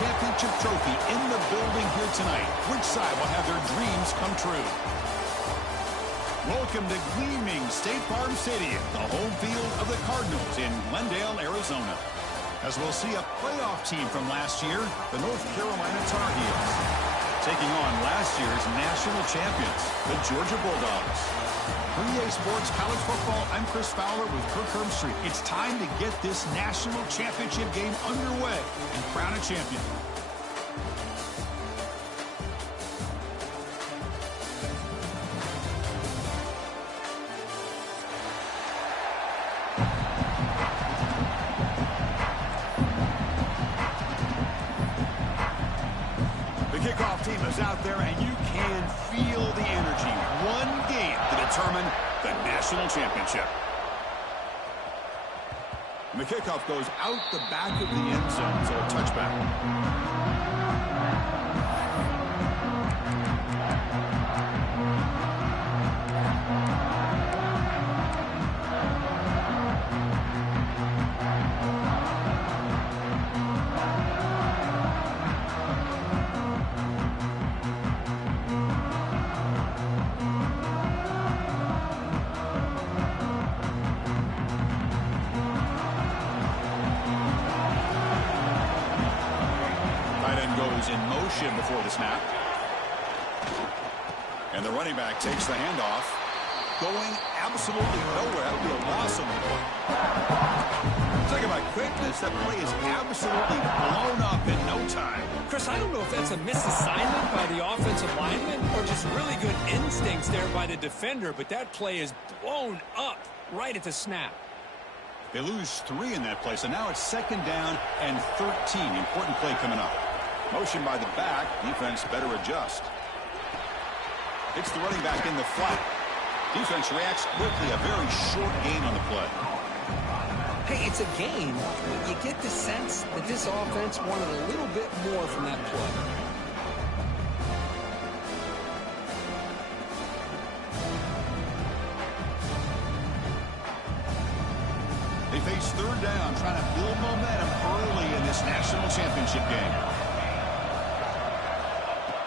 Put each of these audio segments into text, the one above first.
championship trophy in the building here tonight. Which side will have their dreams come true? Welcome to gleaming State Farm Stadium, the home field of the Cardinals in Glendale, Arizona. As we'll see a playoff team from last year, the North Carolina Tar Heels, taking on last year's national champions, the Georgia Bulldogs. For EA Sports College Football, I'm Chris Fowler with Kirk Herbstreit. It's time to get this national championship game underway and crown a champion. Kickoff team is out there, and you can feel the energy. One game to determine the national championship. And the kickoff goes out the back of the end zone, so a touchback. In motion before the snap. And the running back takes the handoff. Going absolutely nowhere. That would be a loss on the play. Talking about quickness, that play is absolutely blown up in no time. Chris, I don't know if that's a misassignment by the offensive lineman or just really good instincts there by the defender, but that play is blown up right at the snap. They lose 3 in that play, so now it's 2nd down and 13. Important play coming up. Motion by the back. Defense better adjust. It's the running back in the flat. Defense reacts quickly. A very short gain on the play. Hey, it's a gain. You get the sense that this offense wanted a little bit more from that play. They face 3rd down, trying to build momentum early in this national championship game.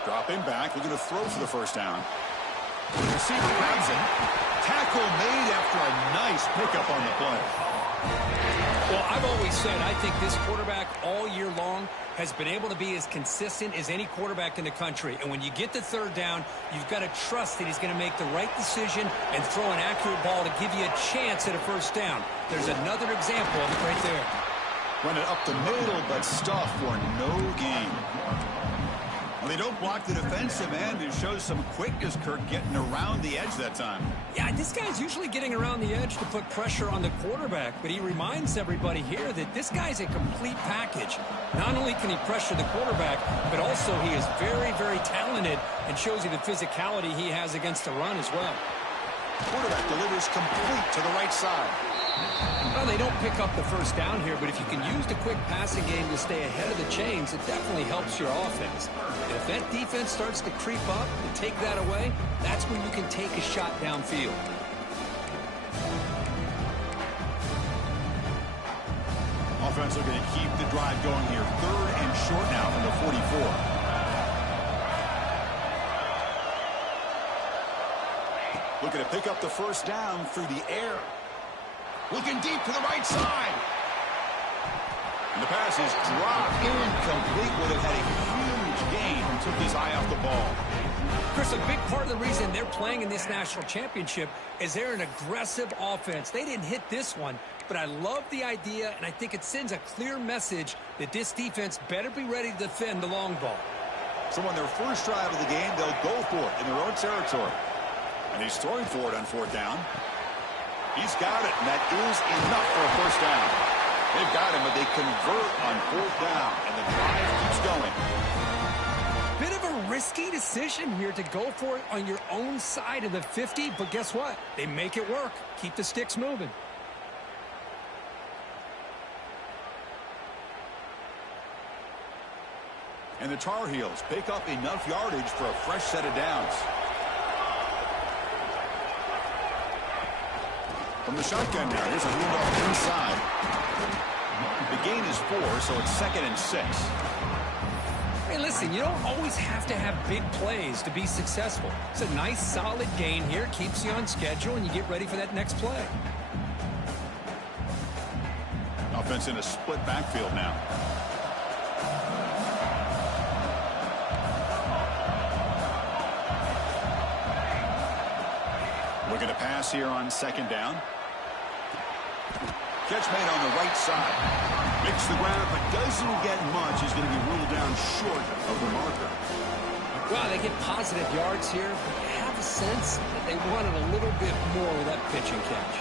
Dropping back, looking to throw for the 1st down. The receiver grabs it. Tackle made after a nice pickup on the play. Well, I've always said I think this quarterback all year long has been able to be as consistent as any quarterback in the country. And when you get to 3rd down, you've got to trust that he's going to make the right decision and throw an accurate ball to give you a chance at a 1st down. There's another example of it right there. Run it up the middle, but stuffed for no gain. Well, they don't block the defensive end. It shows some quickness, Kirk, getting around the edge that time. Yeah, this guy's usually getting around the edge to put pressure on the quarterback, but he reminds everybody here that this guy's a complete package. Not only can he pressure the quarterback, but also he is very, very talented and shows you the physicality he has against the run as well. Quarterback delivers complete to the right side. Well, they don't pick up the 1st down here, but if you can use the quick passing game to stay ahead of the chains, it definitely helps your offense. And if that defense starts to creep up and take that away, that's when you can take a shot downfield. Offense looking to keep the drive going here. 3rd and short now from the 44. Looking to pick up the 1st down through the air. Looking deep to the right side. And the pass is dropped. Incomplete. Would have had a huge gain. Took his eye off the ball. Chris, a big part of the reason they're playing in this national championship is they're an aggressive offense. They didn't hit this one, but I love the idea, and I think it sends a clear message that this defense better be ready to defend the long ball. So on their first drive of the game, they'll go for it in their own territory. And he's throwing for it on 4th down. He's got it, and that is enough for a 1st down. They've got him, but they convert on 4th down, and the drive keeps going. Bit of a risky decision here to go for it on your own side of the 50, but guess what? They make it work. Keep the sticks moving. And the Tar Heels pick up enough yardage for a fresh set of downs. From the shotgun now, here's a handoff inside. Big gain is 4, so it's 2nd and 6. Hey, listen, you don't always have to have big plays to be successful. It's a nice, solid gain here. Keeps you on schedule, and you get ready for that next play. Offense in a split backfield now. Looking to pass here on 2nd down. Catch made on the right side. Makes the ground, but doesn't get much. He's going to be ruled down short of the marker. Well, they get positive yards here, but you have a sense that they wanted a little bit more with that pitch and catch.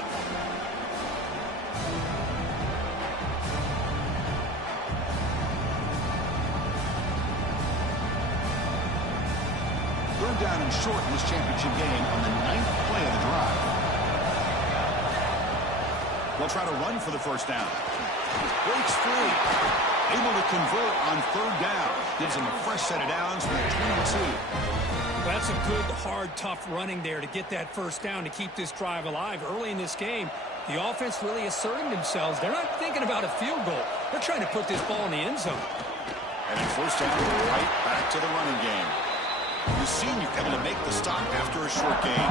Third down and short in this championship game on the 9th play of the drive. They'll try to run for the first down. Breaks free. Able to convert on 3rd down. Gives him a fresh set of downs for a 22. That's a good, hard, tough running there to get that first down to keep this drive alive. Early in this game, the offense really asserting themselves. They're not thinking about a field goal. They're trying to put this ball in the end zone. And then first down, right back to the running game. The senior able to make the stop after a short gain.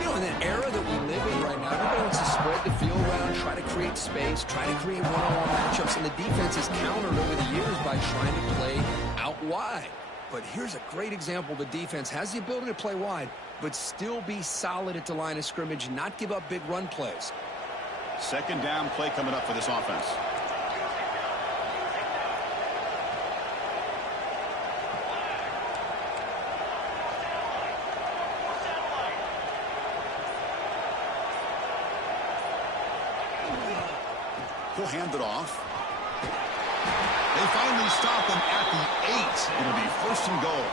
You know, in that era that we live in right now, everybody wants to spread the field around, try to create space, try to create one-on-one matchups, and the defense is countered over the years by trying to play out wide. But here's a great example. The defense has the ability to play wide, but still be solid at the line of scrimmage, not give up big run plays. 2nd down play coming up for this offense. He'll hand it off. They finally stop him at the 8. It'll be 1st and goal.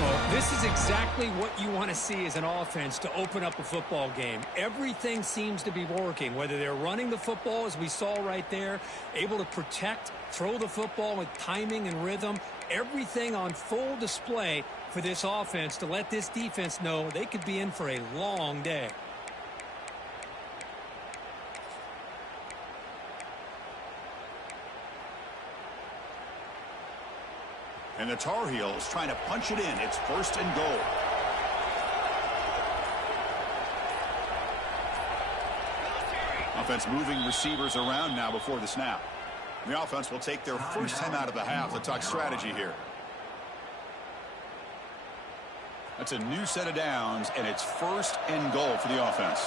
Well, this is exactly what you want to see as an offense to open up a football game. Everything seems to be working, whether they're running the football, as we saw right there, able to protect, throw the football with timing and rhythm, everything on full display for this offense to let this defense know they could be in for a long day. And the Tar Heels trying to punch it in. It's 1st and goal. Offense moving receivers around now before the snap. And the offense will take their first time out of the half to talk strategy here. That's a new set of downs, and it's 1st and goal for the offense.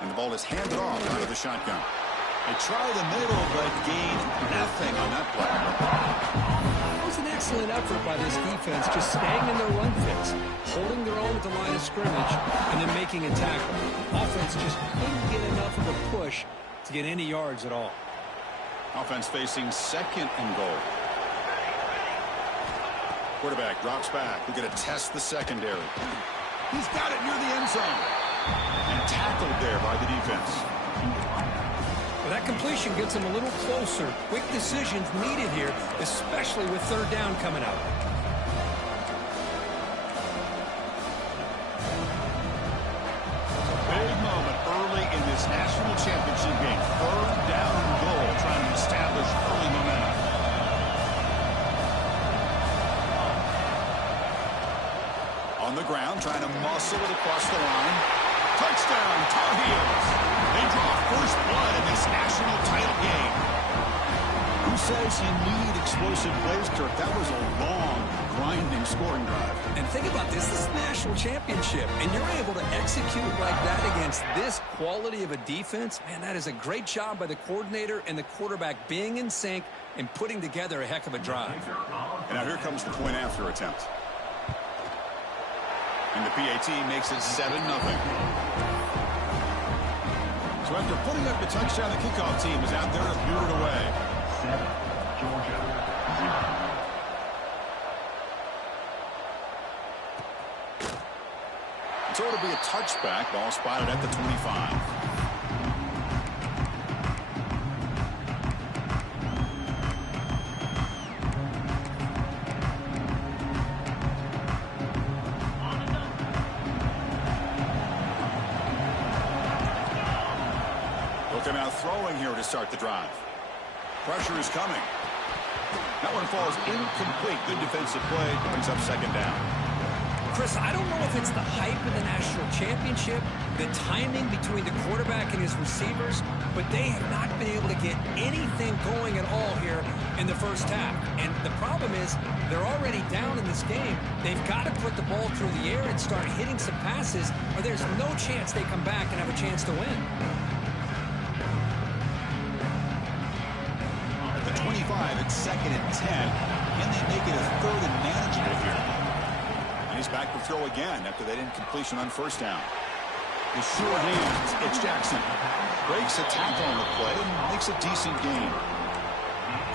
And the ball is handed off out of the shotgun. They try the middle, but gain nothing on that play. It was an excellent effort by this defense, just staying in their run fits, holding their own at the line of scrimmage, and then making a tackle. Offense just couldn't get enough of a push to get any yards at all. Offense facing 2nd and goal. Quarterback drops back. We're going to test the secondary. He's got it near the end zone. And tackled there by the defense. Well, that completion gets him a little closer. Quick decisions needed here, especially with 3rd down coming up. Big moment early in this national championship game. 3rd down and goal, trying to establish early momentum. On the ground, trying to muscle it across the line. Touchdown, Tar Heels. They draw first blood in this national title game. Who says you need explosive plays, Kirk? That was a long, grinding scoring drive. And think about this. This is the national championship, and you're able to execute like that against this quality of a defense. Man, that is a great job by the coordinator and the quarterback being in sync and putting together a heck of a drive. And now here comes the point after attempt. And the PAT makes it 7-0. So after putting up the touchdown, the kickoff team is out there to boot it away. 7, Georgia, 0. So it'll be a touchback. Ball spotted at the 25. Looking out throwing here to start the drive. Pressure is coming. That one falls incomplete. Good defensive play. Brings up second down. Chris, I don't know if it's the hype of the national championship, the timing between the quarterback and his receivers, but they have not been able to get anything going at all here in the first half. And the problem is they're already down in this game. They've got to put the ball through the air and start hitting some passes, or there's no chance they come back and have a chance to win. At the 25, it's 2nd and 10. Can they make it a 3rd and manageable here? He's back to throw again after that incompletion on first down. With short hands, it's Jackson. Breaks a tackle on the play and makes a decent gain.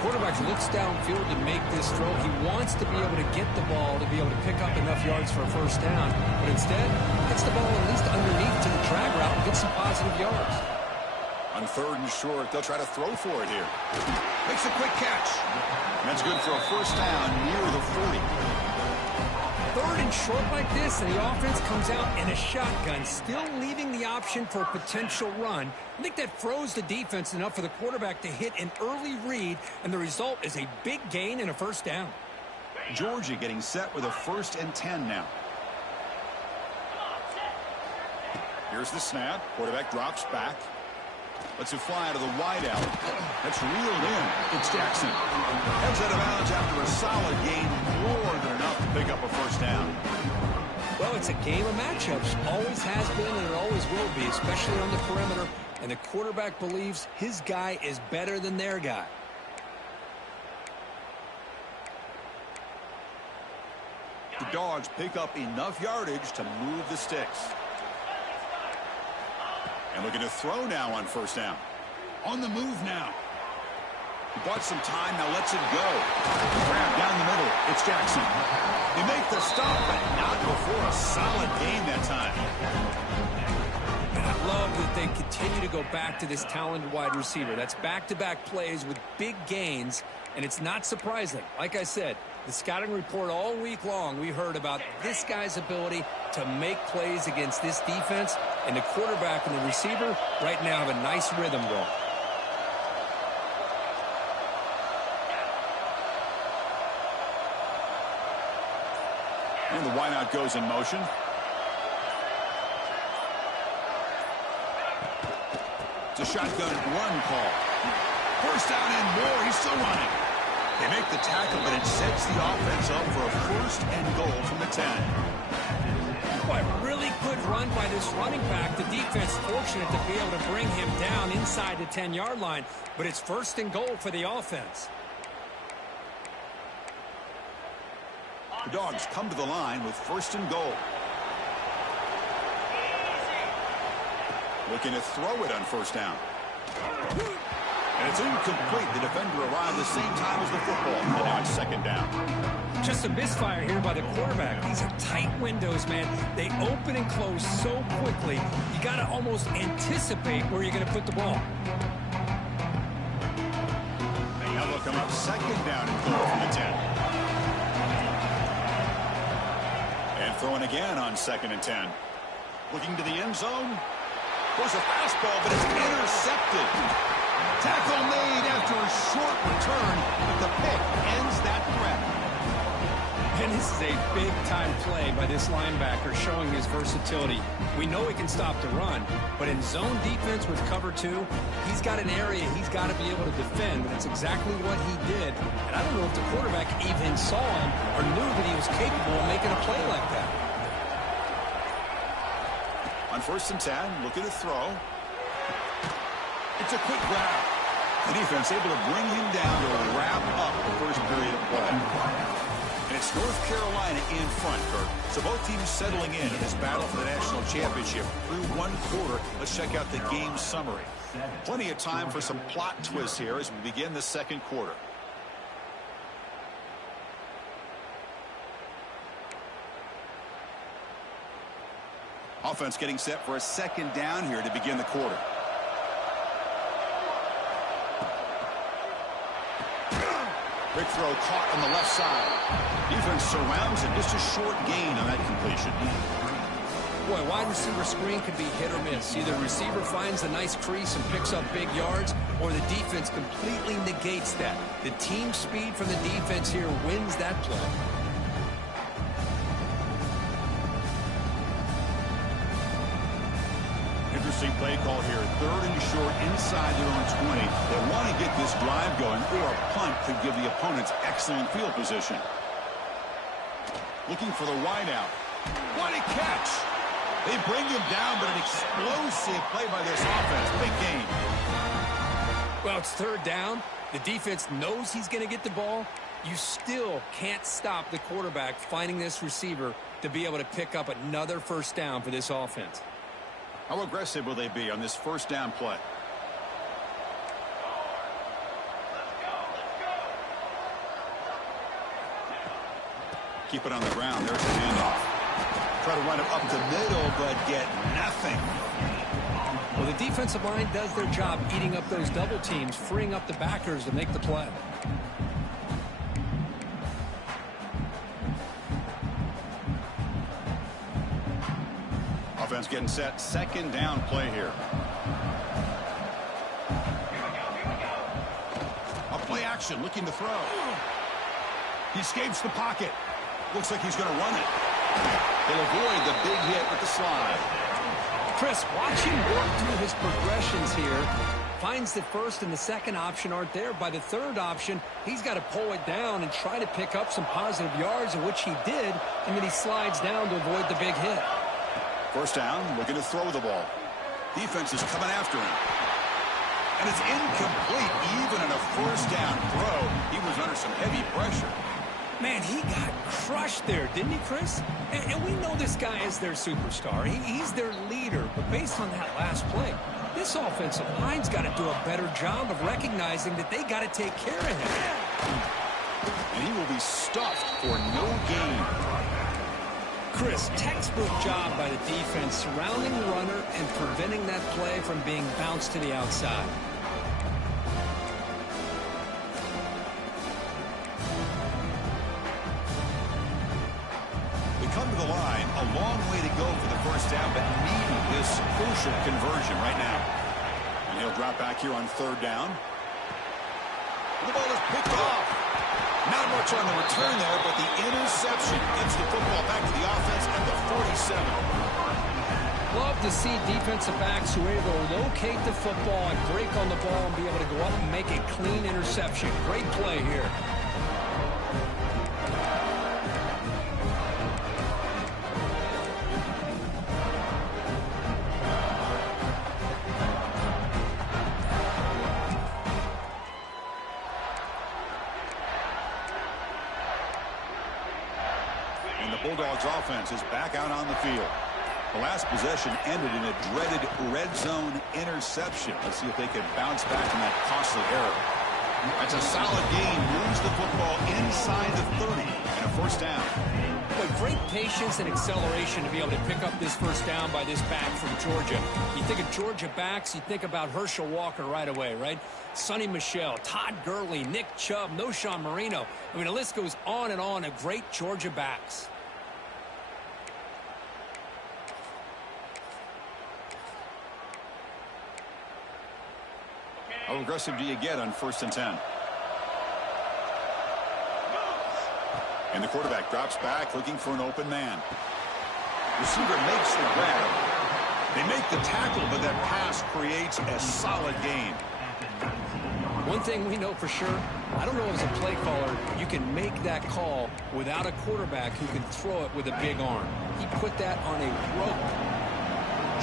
Quarterback looks downfield to make this throw. He wants to be able to get the ball to be able to pick up enough yards for a first down, but instead gets the ball at least underneath to the drag route and gets some positive yards. On 3rd and short, they'll try to throw for it here. Makes a quick catch. And that's good for a first down near the 40. 3rd and short like this, and the offense comes out in a shotgun, still leaving the option for a potential run. I think that froze the defense enough for the quarterback to hit an early read, and the result is a big gain and a first down. Georgia getting set with a 1st and 10 now. Here's the snap. Quarterback drops back. Lets it fly out of the wideout. That's reeled in. It's Jackson. Heads out of bounds after a solid gain, more than enough to pick up a first down. Well, it's a game of matchups. Always has been and it always will be, especially on the perimeter. And the quarterback believes his guy is better than their guy. The Dogs pick up enough yardage to move the sticks. And looking to throw now on first down. On the move now. He bought some time, now lets it go. Grab down the middle. It's Jackson. They make the stop, but not before a solid gain that time. And I love that they continue to go back to this talented wide receiver. That's back-to-back plays with big gains, and it's not surprising. Like I said, the scouting report all week long, we heard about this guy's ability to make plays against this defense, and the quarterback and the receiver right now have a nice rhythm going. And the wideout goes in motion. It's a shotgun run call. First down and more. He's still running. They make the tackle, but it sets the offense up for a 1st and goal from the 10. Boy, really good run by this running back. The defense fortunate to be able to bring him down inside the 10-yard line, but it's 1st and goal for the offense. The Dogs come to the line with 1st and goal. Looking to throw it on first down. And it's incomplete. The defender arrived the same time as the football. And now it's 2nd down. Just a misfire here by the quarterback. These are tight windows, man. They open and close so quickly. You got to almost anticipate where you're going to put the ball. Now they'll come up 2nd down and goal from the 10. And throwing again on 2nd and 10. Looking to the end zone. Goes a fastball, but it's intercepted. Tackle made after a short return, but the pick ends that threat. And this is a big-time play by this linebacker showing his versatility. We know he can stop the run, but in zone defense with cover 2, he's got an area he's got to be able to defend, and it's exactly what he did. And I don't know if the quarterback even saw him or knew that he was capable of making a play like that. On 1st and 10, looking to throw. It's a quick grab. The defense able to bring him down to wrap up the 1st period of play. And it's North Carolina in front, Kirk. So both teams settling in this battle for the national championship through 1 quarter. Let's check out the game summary. Plenty of time for some plot twists here as we begin the 2nd quarter. Offense getting set for a 2nd down here to begin the quarter. Quick throw caught on the left side. Defense surrounds it. Just a short gain on that completion. Boy, wide receiver screen can be hit or miss. Either the receiver finds a nice crease and picks up big yards, or the defense completely negates that. The team speed from the defense here wins that play. Interesting play call here. 3rd and short inside their own 20. They want to get this drive going, or a punt could give the opponents excellent field position. Looking for the wideout. What a catch! They bring him down, but an explosive play by this offense. Big gain. Well, it's 3rd down. The defense knows he's going to get the ball. You still can't stop the quarterback finding this receiver to be able to pick up another 1st down for this offense. How aggressive will they be on this 1st down play? Keep it on the ground. There's the handoff. Try to run it up the middle, but get nothing. Well, the defensive line does their job eating up those double teams, freeing up the backers to make the play. Offense getting set. 2nd down play here. A play action, looking to throw. He escapes the pocket. Looks like he's going to run it. He'll avoid the big hit with the slide. Chris, watch him work through his progressions here. Finds the 1st and the 2nd option aren't there. By the 3rd option, he's got to pull it down and try to pick up some positive yards, which he did, and then he slides down to avoid the big hit. 1st down, looking to throw the ball. Defense is coming after him. And it's incomplete, even in a 1st down throw. He was under some heavy pressure. Man, he got crushed there, didn't he, Chris? And we know this guy is their superstar. He's their leader. But based on that last play, this offensive line's got to do a better job of recognizing that they got to take care of him. And he will be stuffed for no gain. Chris, textbook job by the defense surrounding the runner and preventing that play from being bounced to the outside. They come to the line, a long way to go for the 1st down, but needing this crucial conversion right now. And he'll drop back here on 3rd down. The ball is picked off. Not much on the return there, but the interception gets the football back to the offense at the 47. Love to see defensive backs who are able to locate the football and break on the ball and be able to go up and make a clean interception. Great play here. Bulldogs offense is back out on the field. The last possession ended in a dreaded red zone interception. Let's see if they can bounce back from that costly error. That's a solid gain. Moves the football inside the 30 and a 1st down. But great patience and acceleration to be able to pick up this 1st down by this back from Georgia. You think of Georgia backs, you think about Herschel Walker right away, right? Sonny Michel, Todd Gurley, Nick Chubb, Noshawn Marino. I mean, the list goes on and on of great Georgia backs. How aggressive do you get on 1st and 10? And the quarterback drops back looking for an open man. Receiver makes the grab. They make the tackle, but that pass creates a solid gain. One thing we know for sure, I don't know as a play caller, you can make that call without a quarterback who can throw it with a big arm. He put that on a rope.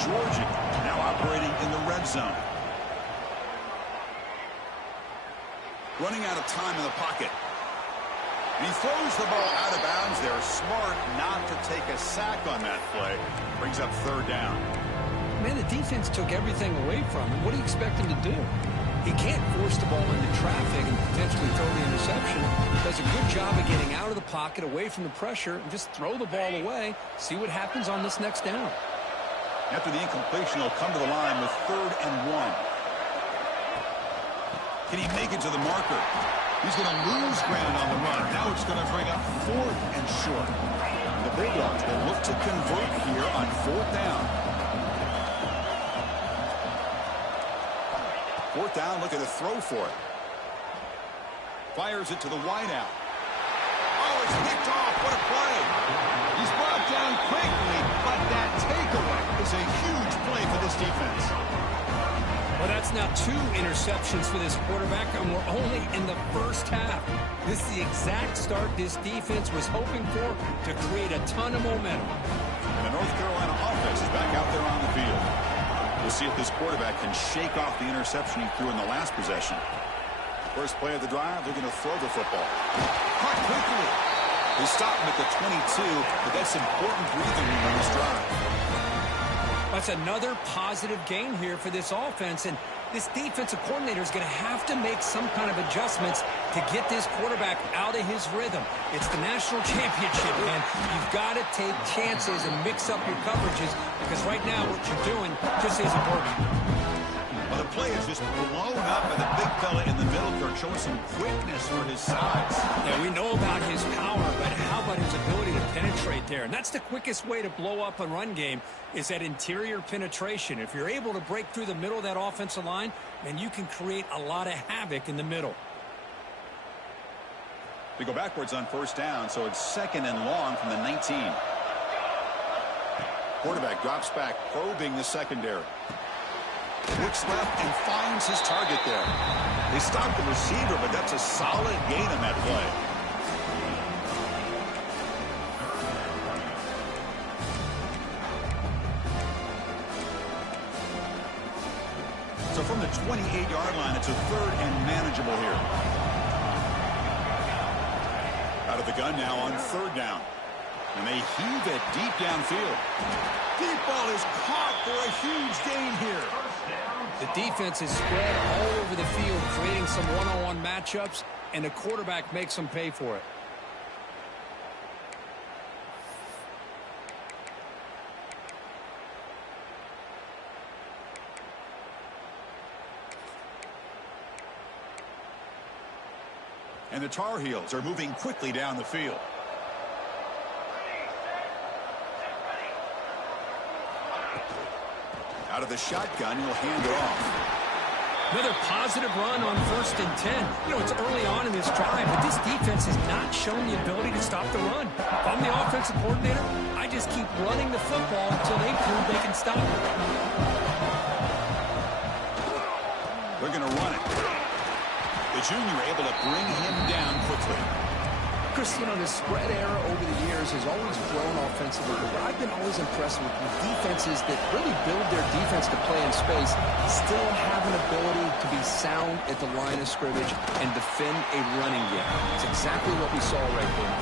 Georgia now operating in the red zone. Running out of time in the pocket. And he throws the ball out of bounds. They're smart not to take a sack on that play. Brings up 3rd down. Man, the defense took everything away from him. What do you expect him to do? He can't force the ball into traffic and potentially throw the interception. Does a good job of getting out of the pocket, away from the pressure, and just throw the ball away. See what happens on this next down. After the incompletion, they'll come to the line with 3rd and 1. Can he make it to the marker? He's going to lose ground on the run. Now it's going to bring up 4th and short. The Bulldogs will look to convert here on 4th down. 4th down, looking to throw for it. Fires it to the wideout. Oh, it's picked off. What a play. He's brought down quickly, but that takeaway is a huge play for this defense. Well, that's now 2 interceptions for this quarterback, and we're only in the first half. This is the exact start this defense was hoping for to create a ton of momentum. And the North Carolina offense is back out there on the field. We'll see if this quarterback can shake off the interception he threw in the last possession. First play of the drive, they're going to throw the football. Caught quickly. They stop him at the 22, but that's important breathing room on this drive. That's another positive gain here for this offense, and this defensive coordinator is going to have to make some kind of adjustments to get this quarterback out of his rhythm. It's the national championship, man. You've got to take chances and mix up your coverages, because right now what you're doing just isn't working. Well, the play is just blown up by the big fella in the middle, Kirk, showing some quickness for his size. Yeah, we know about his power, but how about his ability to penetrate there? And that's the quickest way to blow up a run game, is that interior penetration. If you're able to break through the middle of that offensive line, then you can create a lot of havoc in the middle. They go backwards on 1st down, so it's 2nd and long from the 19. Quarterback drops back, probing the secondary. Looks left and finds his target there. They stop the receiver, but that's a solid gain on that play. So from the 28-yard line, it's a 3rd and manageable here. Out of the gun now on 3rd down. And they heave it deep downfield. Deep ball is caught for a huge gain here. The defense is spread all over the field, creating some one-on-one matchups, and the quarterback makes them pay for it. And the Tar Heels are moving quickly down the field. Out of the shotgun, he'll hand it off. Another positive run on 1st and 10. You know, it's early on in this drive, but this defense has not shown the ability to stop the run. If I'm the offensive coordinator, I just keep running the football until they prove they can stop it. They're going to run it. The junior able to bring him down quickly. Chris, you know, the spread era over the years has always grown offensively, but I've been always impressed with defenses that really build their defense to play in space, still have an ability to be sound at the line of scrimmage and defend a running game. It's exactly what we saw right there.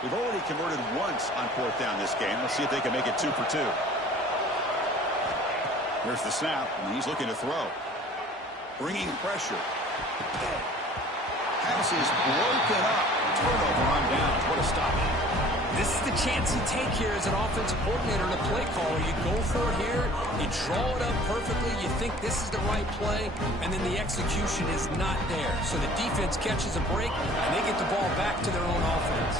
We've already converted once on 4th down this game. Let's see if they can make it 2 for 2. Here's the snap, and he's looking to throw. Bringing pressure. Pass is broken up. Turnover on downs. What a stop. This is the chance you take here as an offensive coordinator and a play caller. You go for it here, you draw it up perfectly, you think this is the right play, and then the execution is not there. So the defense catches a break, and they get the ball back to their own offense.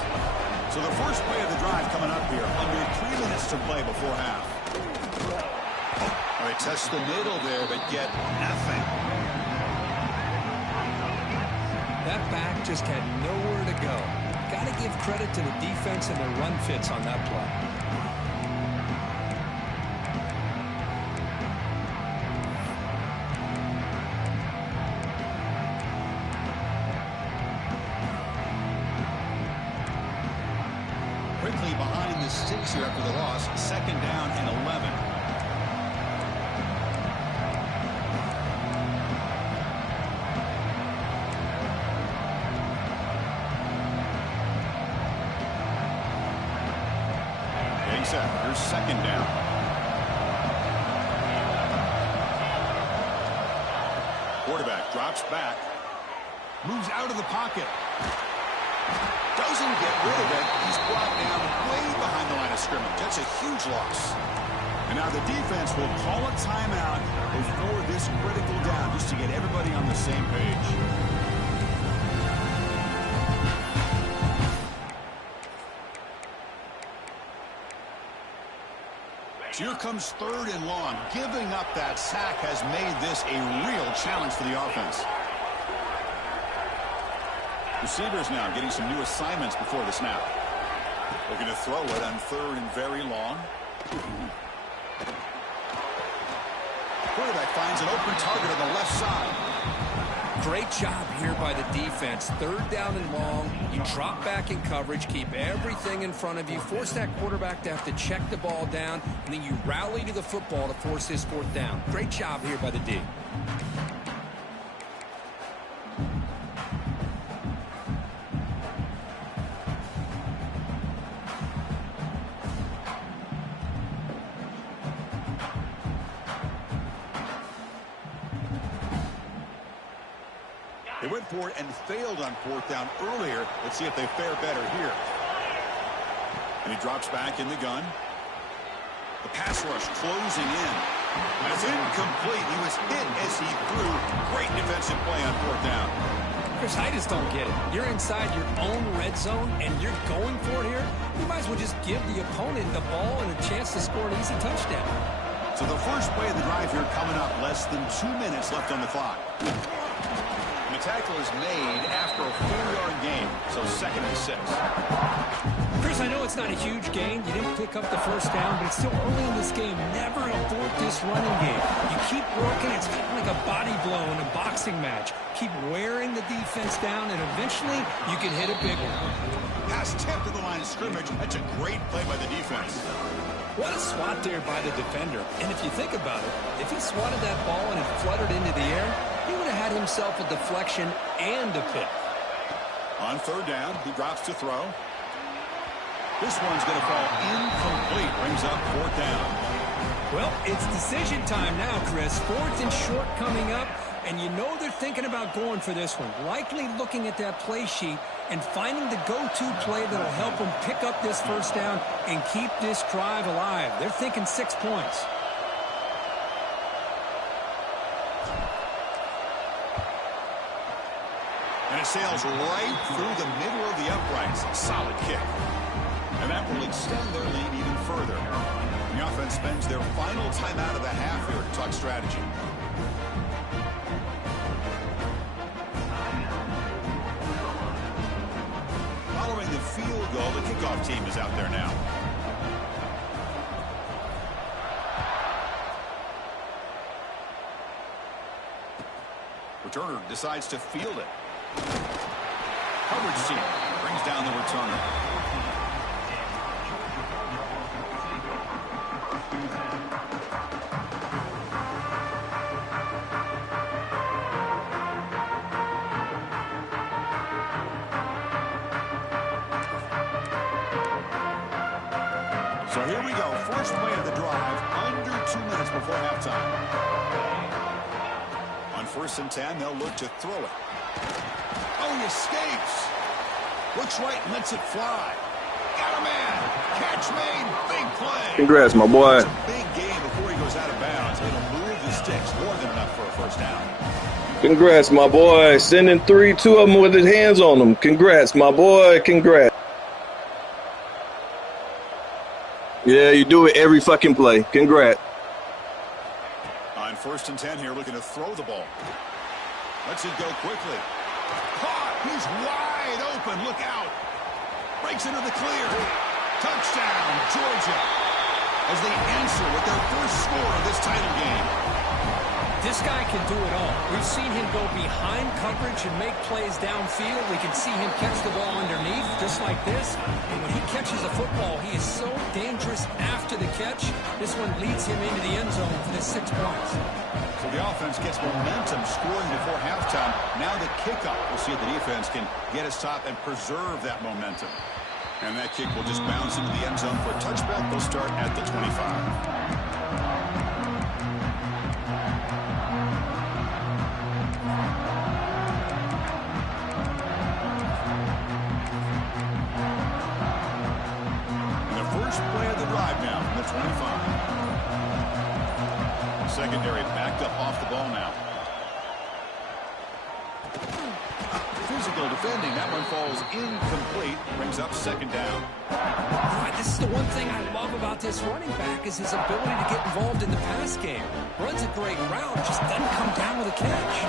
So the first play of the drive coming up here, under 3 minutes to play before half. All right, test the middle there, but get nothing. That back just had nowhere to go. Got to give credit to the defense and their run fits on that play. Quickly behind the sticks here after the loss. 2nd down and 11. Here's 2nd down. Quarterback drops back. Moves out of the pocket. Doesn't get rid of it. He's brought down way behind the line of scrimmage. That's a huge loss. And now the defense will call a timeout before this critical down just to get everybody on the same page. So here comes 3rd and long. Giving up that sack has made this a real challenge for the offense. Receivers now getting some new assignments before the snap. Looking to throw it on 3rd and very long. Quarterback finds an open target on the left side. Great job here by the defense. 3rd down and long. You drop back in coverage, keep everything in front of you, force that quarterback to have to check the ball down, and then you rally to the football to force his 4th down. Great job here by the D. They went for it and failed on 4th down earlier. Let's see if they fare better here. And he drops back in the gun. The pass rush closing in. And it's incomplete. He was hit as he threw. Great defensive play on 4th down. Chris, I just don't get it. You're inside your own red zone, and you're going for it here. You might as well just give the opponent the ball and a chance to score an easy touchdown. So the first play of the drive here coming up. Less than 2 minutes left on the clock. The tackle is made after a 4-yard gain, so 2nd and 6. Chris, I know it's not a huge gain. You didn't pick up the 1st down, but it's still early in this game. Never abort this running game. You keep working. It's kind of like a body blow in a boxing match. Keep wearing the defense down, and eventually you can hit a big one. Pass tipped to the line of scrimmage. That's a great play by the defense. What a swat there by the defender. And if you think about it, if he swatted that ball and it fluttered into the air, he would have had himself a deflection and a pick. On 3rd down, he drops to throw. This one's going to fall incomplete. Brings up 4th down. Well, it's decision time now, Chris. 4th and short coming up, and you know they're thinking about going for this one. Likely looking at that play sheet and finding the go-to play that'll help them pick up this 1st down and keep this drive alive. They're thinking 6 points. And it sails right through the middle of the uprights. Solid kick. And that will extend their lead even further. The offense spends their final timeout of the half here to talk strategy. Following the field goal, the kickoff team is out there now. Returner decides to field it. Coverage team brings down the returner. So here we go. First play of the drive, under 2 minutes before halftime. On 1st and 10, they'll look to throw it. Oh, he escapes. Looks right and lets it fly. Got a man. Catch made. Big play. Congrats, my boy. It's a big game before he goes out of bounds. It'll move the sticks more than enough for a 1st down. Congrats, my boy. Sending 3, 2 of them with his hands on them. Congrats, my boy. Congrats. Yeah, you do it every fucking play. Congrats. On 1st and 10 here, looking to throw the ball. Lets it go quickly. Caught. He's wide open. Look out. Breaks into the clear. Touchdown, Georgia. As they answer with their first score of this title game. This guy can do it all. We've seen him go behind coverage and make plays downfield. We can see him catch the ball underneath, just like this. And when he catches the football, he is so dangerous after the catch. This one leads him into the end zone for the 6 points. So the offense gets momentum scoring before halftime. Now the kickoff. We'll see if the defense can get a stop and preserve that momentum. And that kick will just bounce into the end zone for a touchback. They'll start at the 25. 25. Secondary backed up off the ball now. Physical defending. That one falls incomplete. Brings up second down. This is the one thing I love about this running back is his ability to get involved in the pass game. Runs a great route, just doesn't come down with a catch.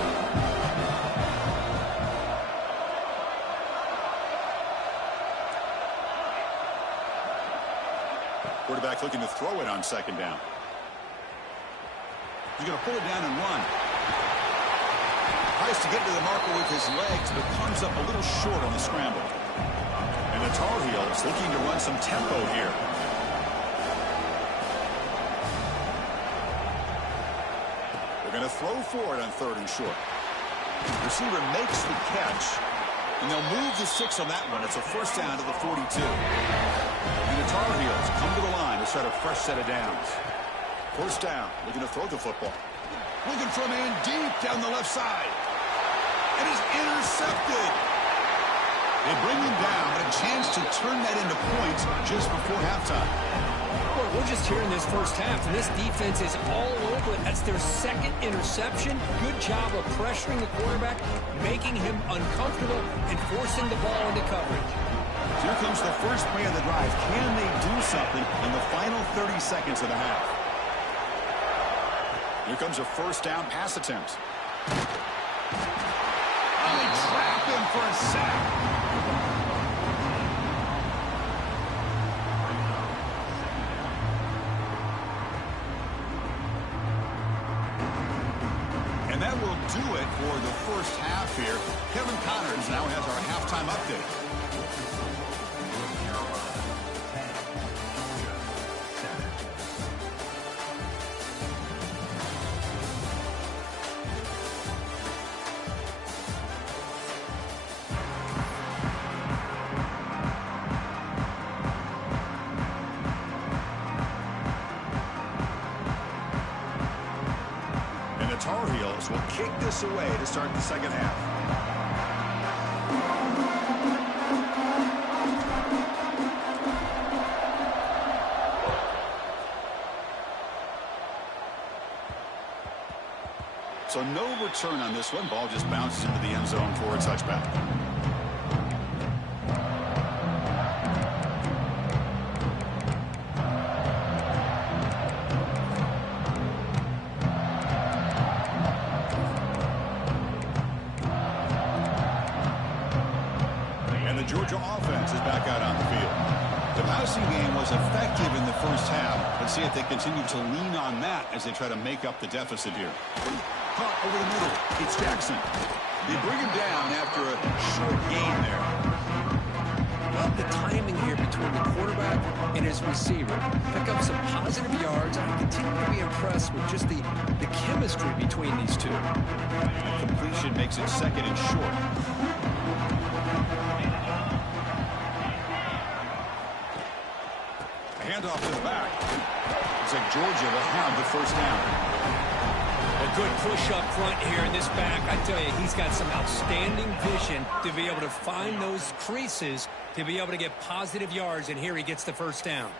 Quarterback looking to throw it on second down. He's going to pull it down and run. Tries to get to the marker with his legs, but comes up a little short on the scramble. And the Tar Heels looking to run some tempo here. They're going to throw for it on third and short. Receiver makes the catch, and they'll move the 6 on that one. It's a first down to the 42. And the Tar Heels come to the line to start a fresh set of downs. First down, looking to throw the football. Looking for a man deep down the left side. It is intercepted. They bring him down, but a chance to turn that into points just before halftime. Boy, we're just here in this first half, and this defense is all over it. That's their second interception. Good job of pressuring the quarterback, making him uncomfortable, and forcing the ball into coverage. Here comes the first play of the drive. Can they do something in the final 30 seconds of the half? Here comes a first down pass attempt. They trap him for a sack. And that will do it for the first half here. Kevin Connors now has our halftime update. Tar Heels will kick this away to start the second half. So no return on this one. Ball just bounces into the end zone for a touchback. Georgia offense is back out on the field. The passing game was effective in the first half. Let's see if they continue to lean on that as they try to make up the deficit here. Caught over the middle. It's Jackson. They bring him down after a short gain there. Love the timing here between the quarterback and his receiver. Pick up some positive yards. I continue to be impressed with just the chemistry between these two. Completion makes it second and short. Handoff to the back. Looks like Georgia will have the first down. A good push up front here in this back. I tell you, he's got some outstanding vision to be able to find those creases, to be able to get positive yards, and here he gets the first down.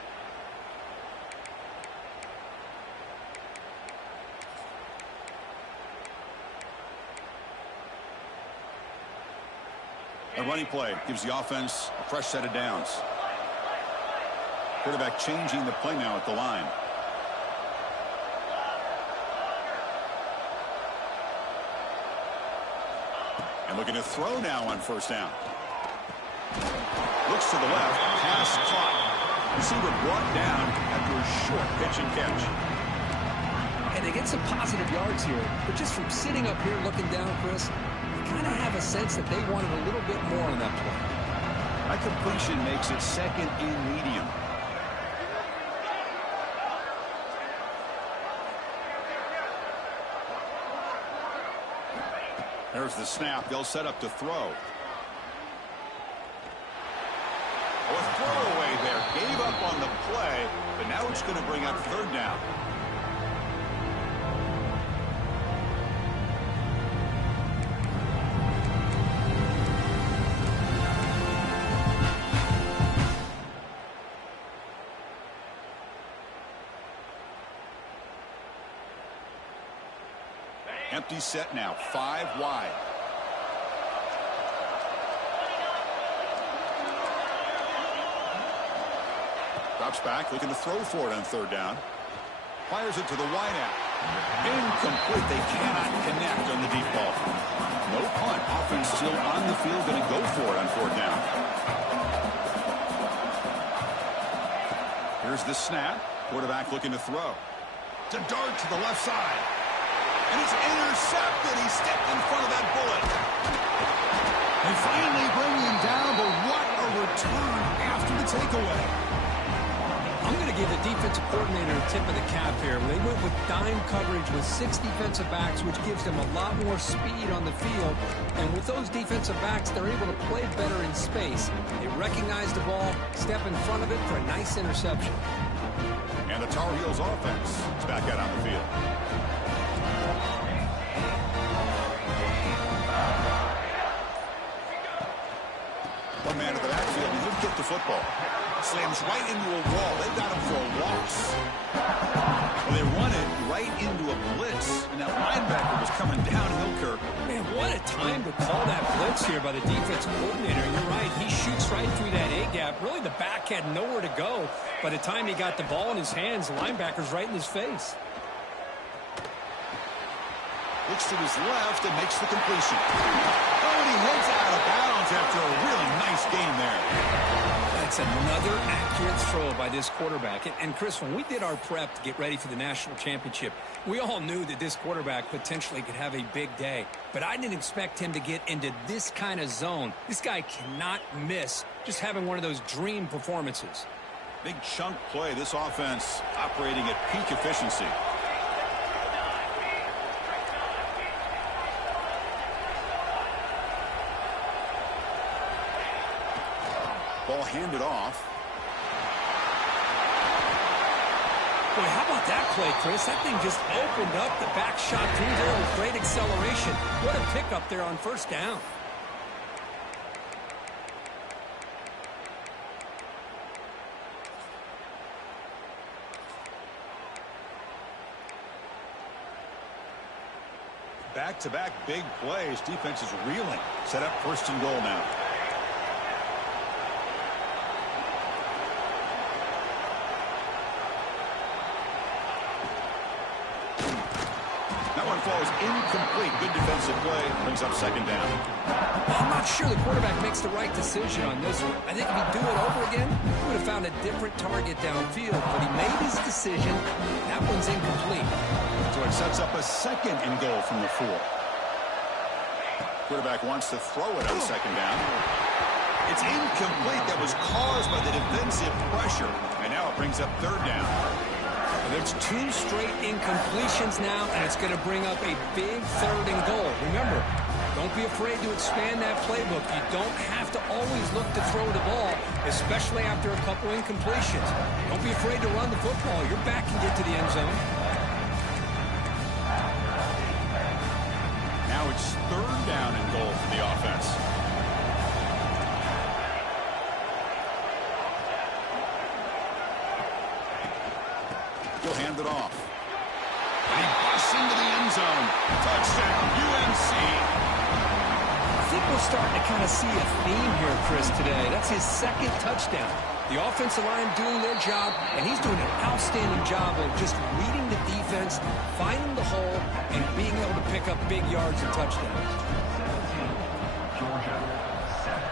A running play gives the offense a fresh set of downs. Quarterback changing the play now at the line. And looking to throw now on first down. Looks to the left. Pass caught. Receiver brought down after a short pitch and catch. And they get some positive yards here. But just from sitting up here looking down, Chris, you kind of have a sense that they wanted a little bit more on that play. That completion makes it second and medium. There's the snap. They'll set up to throw. A throwaway there. Gave up on the play, but now it's going to bring up third down. empty set now, 5 wide. Drops back, looking to throw for it on third down. Fires it to the wide out. Incomplete. They cannot connect on the deep ball. No punt. Offense still on the field, going to go for it on fourth down. Here's the snap. Quarterback looking to throw. It's a dart to the left side. And it's intercepted. He stepped in front of that bullet. They finally bring him down, but what a return after the takeaway. I'm going to give the defensive coordinator a tip of the cap here. They went with dime coverage with 6 defensive backs, which gives them a lot more speed on the field. And with those defensive backs, they're able to play better in space. They recognize the ball, step in front of it for a nice interception. And the Tar Heels offense is back out on the field. One man in the backfield, he didn't get the football. Slams right into a wall. They got him for a loss. Well, they run it right into a blitz, and that linebacker was coming downhill, Kirk. Man, what a time to call that blitz here by the defensive coordinator. You're right. He shoots right through that A-gap. Really, the back had nowhere to go. By the time he got the ball in his hands, the linebacker's right in his face. Looks to his left and makes the completion. Oh, and he heads out of bounds after a really nice game there. That's another accurate throw by this quarterback. And Chris, when we did our prep to get ready for the national championship, we all knew that this quarterback potentially could have a big day. But I didn't expect him to get into this kind of zone. This guy cannot miss just having one of those dream performances. Big chunk play. This offense operating at peak efficiency. Ball handed off. Boy, how about that play, Chris? That thing just opened up. The back shot through there with great acceleration. What a pickup there on first down. Back-to-back big plays. Defense is reeling. Set up first and goal now. That one falls incomplete. Good defensive play. Brings up second down. I'm not sure the quarterback makes the right decision on this one. I think if he'd do it over again, he would have found a different target downfield. But he made his decision. That one's incomplete. So it sets up a second and goal from the 4. Quarterback wants to throw it on second down. It's incomplete. That was caused by the defensive pressure. And now it brings up third down. There's 2 straight incompletions now, and it's going to bring up a big third and goal. Remember, don't be afraid to expand that playbook. You don't have to always look to throw the ball, especially after a couple incompletions. Don't be afraid to run the football. Your back can get to the end zone. Now it's third down and goal for the offense. He'll hand it off. And he busts into the end zone. Touchdown, UNC. I think we're starting to kind of see a theme here, Chris, today. That's his second touchdown. The offensive line doing their job, and he's doing an outstanding job of just reading the defense, finding the hole, and being able to pick up big yards and touchdowns. Georgia, 7.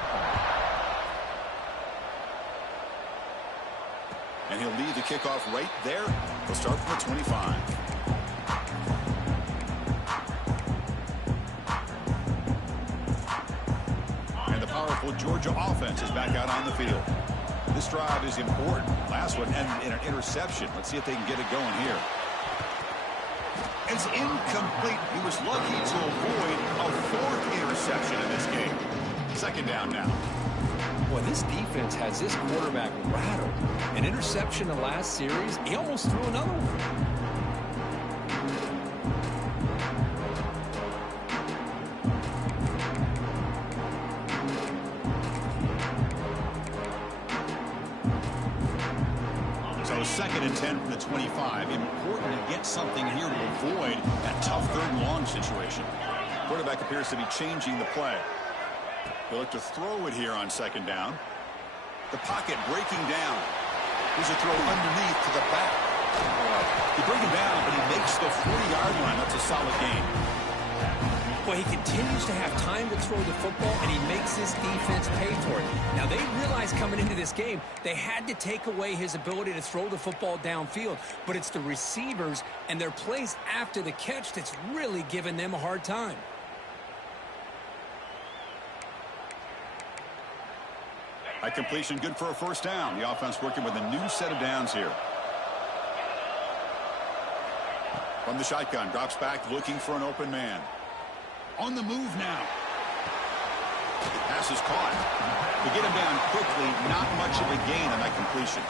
And he'll lead the kickoff right there. He'll start from the 25. And the powerful Georgia offense is back out on the field. This drive is important. Last one ended in an interception. Let's see if they can get it going here. It's incomplete. He was lucky to avoid a 4th interception in this game. Second down now. Boy, this defense has this quarterback rattled. An interception the last series, he almost threw another one. 2nd and 10 from the 25. Important to get something here to avoid that tough 3rd and long situation. Quarterback appears to be changing the play. He'll look to throw it here on 2nd down. The pocket breaking down. Here's a throw underneath to the back. He brings him down, but he makes the 40-yard line. That's a solid gain. Well, he continues to have time to throw the football, and he makes this defense pay for it. Now, they realized coming into this game they had to take away his ability to throw the football downfield, but it's the receivers and their plays after the catch that's really giving them a hard time. That completion good for a 1st down. The offense working with a new set of downs here. From the shotgun, drops back looking for an open man. On the move now. Pass is caught. To get him down quickly, not much of a gain on that completion.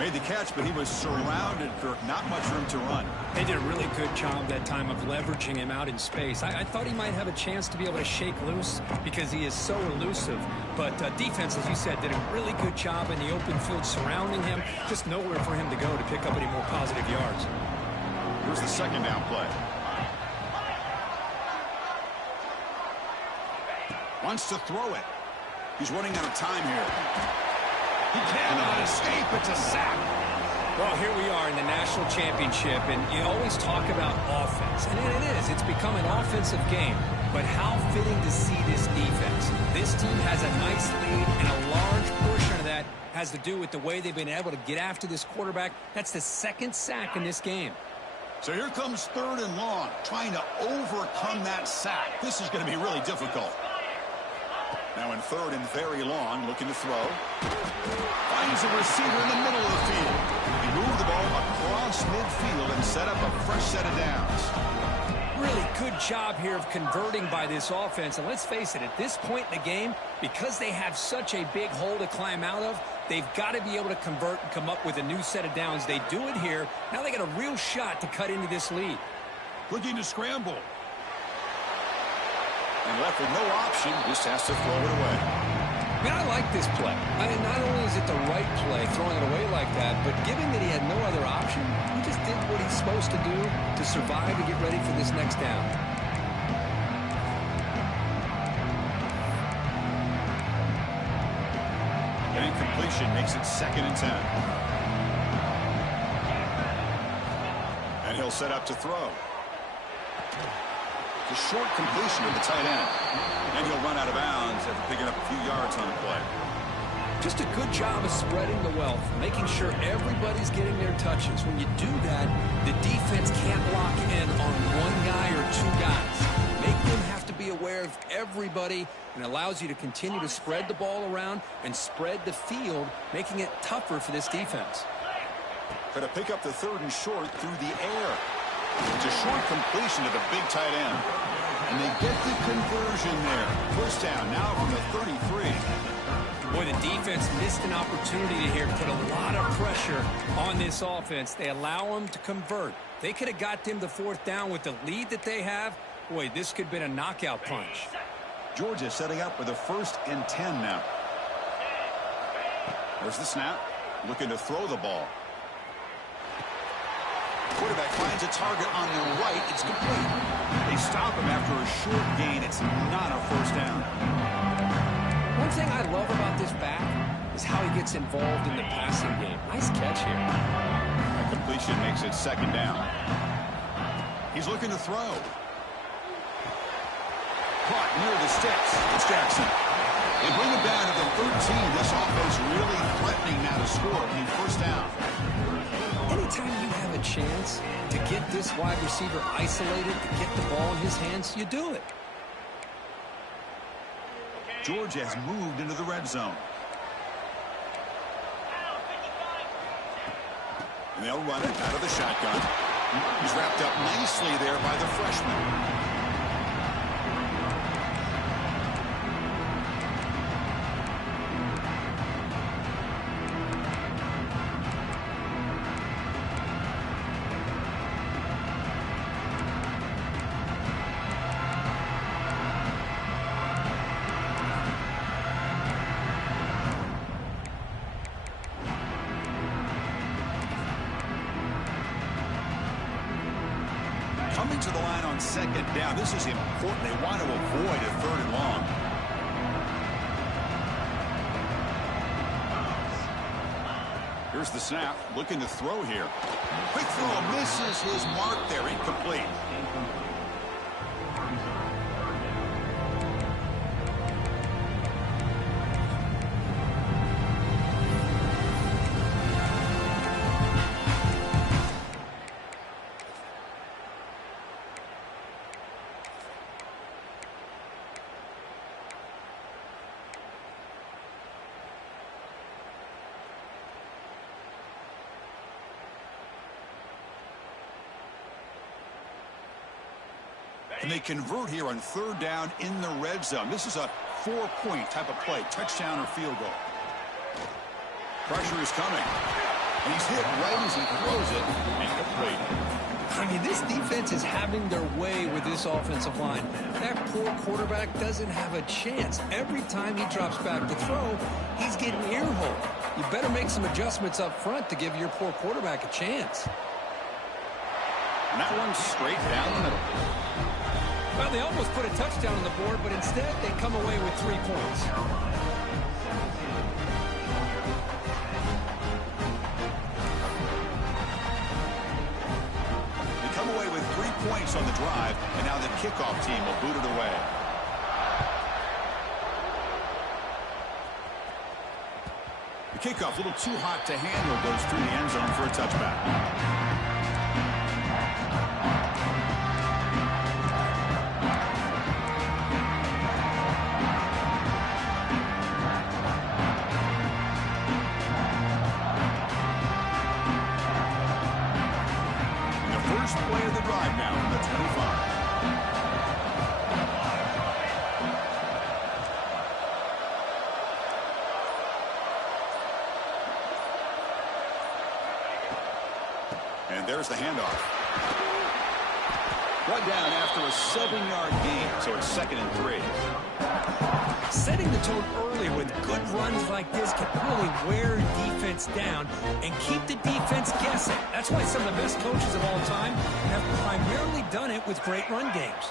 Made the catch, but he was surrounded, Kirk. Not much room to run. They did a really good job that time of leveraging him out in space. I thought he might have a chance to be able to shake loose because he is so elusive. But defense, as you said, did a really good job in the open field surrounding him. Just nowhere for him to go to pick up any more positive yards. Here's the 2nd down play. Wants to throw it. He's running out of time here. He cannot escape. It's a sack. Well, here we are in the national championship, and you always talk about offense. And it is. It's become an offensive game. But how fitting to see this defense. This team has a nice lead, and a large portion of that has to do with the way they've been able to get after this quarterback. That's the 2nd sack in this game. So here comes 3rd and long, trying to overcome that sack. This is going to be really difficult. Now in 3rd and very long, looking to throw. Finds a receiver in the middle of the field. He moved the ball across midfield and set up a fresh set of downs. Really good job here of converting by this offense. And let's face it, at this point in the game, because they have such a big hole to climb out of, they've got to be able to convert and come up with a new set of downs. They do it here. Now they got a real shot to cut into this lead. Looking to scramble. And left with no option, just has to throw it away. I mean, I like this play. I mean, not only is it the right play, throwing it away like that, but given that he had no other option, he just did what he's supposed to do to survive and get ready for this next down. And incompletion makes it 2nd and 10. And he'll set up to throw. A short completion to the tight end. And he'll run out of bounds after picking up a few yards on the play. Just a good job of spreading the wealth, making sure everybody's getting their touches. When you do that, the defense can't lock in on one guy or 2 guys. Make them have to be aware of everybody, and allows you to continue to spread the ball around and spread the field, making it tougher for this defense. Going to pick up the 3rd and short through the air. It's a short completion to the big tight end. And they get the conversion there. 1st down now from the 33. Boy, the defense missed an opportunity here to put a lot of pressure on this offense. They allow them to convert. They could have got them the 4th down with the lead that they have. Boy, this could have been a knockout punch. Georgia setting up with a 1st and 10 now. There's the snap. Looking to throw the ball. Quarterback finds a target on the right. It's complete. They stop him after a short gain. It's not a 1st down. One thing I love about this back is how he gets involved in the passing game. Nice catch here. A completion makes it 2nd down. He's looking to throw. Caught near the sticks. It's Jackson. They bring him down to the 13. This offense really threatening now to score. 1st down. Anytime you have a chance to get this wide receiver isolated, to get the ball in his hands, you do it. Georgia has moved into the red zone. And they'll run it out of the shotgun. He's wrapped up nicely there by the freshman. to the line on second down. This is important. They want to avoid a third and long. Here's the snap. Looking to throw here. Quick throw. Misses his mark there. Incomplete. And they convert here on third down in the red zone. This is a 4-point type of play, touchdown or field goal. Pressure is coming. And he's hit right as he throws it. Incomplete. I mean, this defense is having their way with this offensive line. That poor quarterback doesn't have a chance. Every time he drops back to throw, he's getting ear-holed. You better make some adjustments up front to give your poor quarterback a chance. And that one's straight down the middle. Well, they almost put a touchdown on the board, but instead they come away with 3 points. They come away with 3 points on the drive, and now the kickoff team will boot it away. The kickoff, a little too hot to handle, goes through the end zone for a touchback. First play of the drive now from the 25. And there's the handoff. Brought down after a 7-yard gain, so it's 2nd and 3. Setting the tone early with good runs like this can really wear defense down and keep the defense guessing. That's why some of the best coaches of all time have primarily done it with great run games.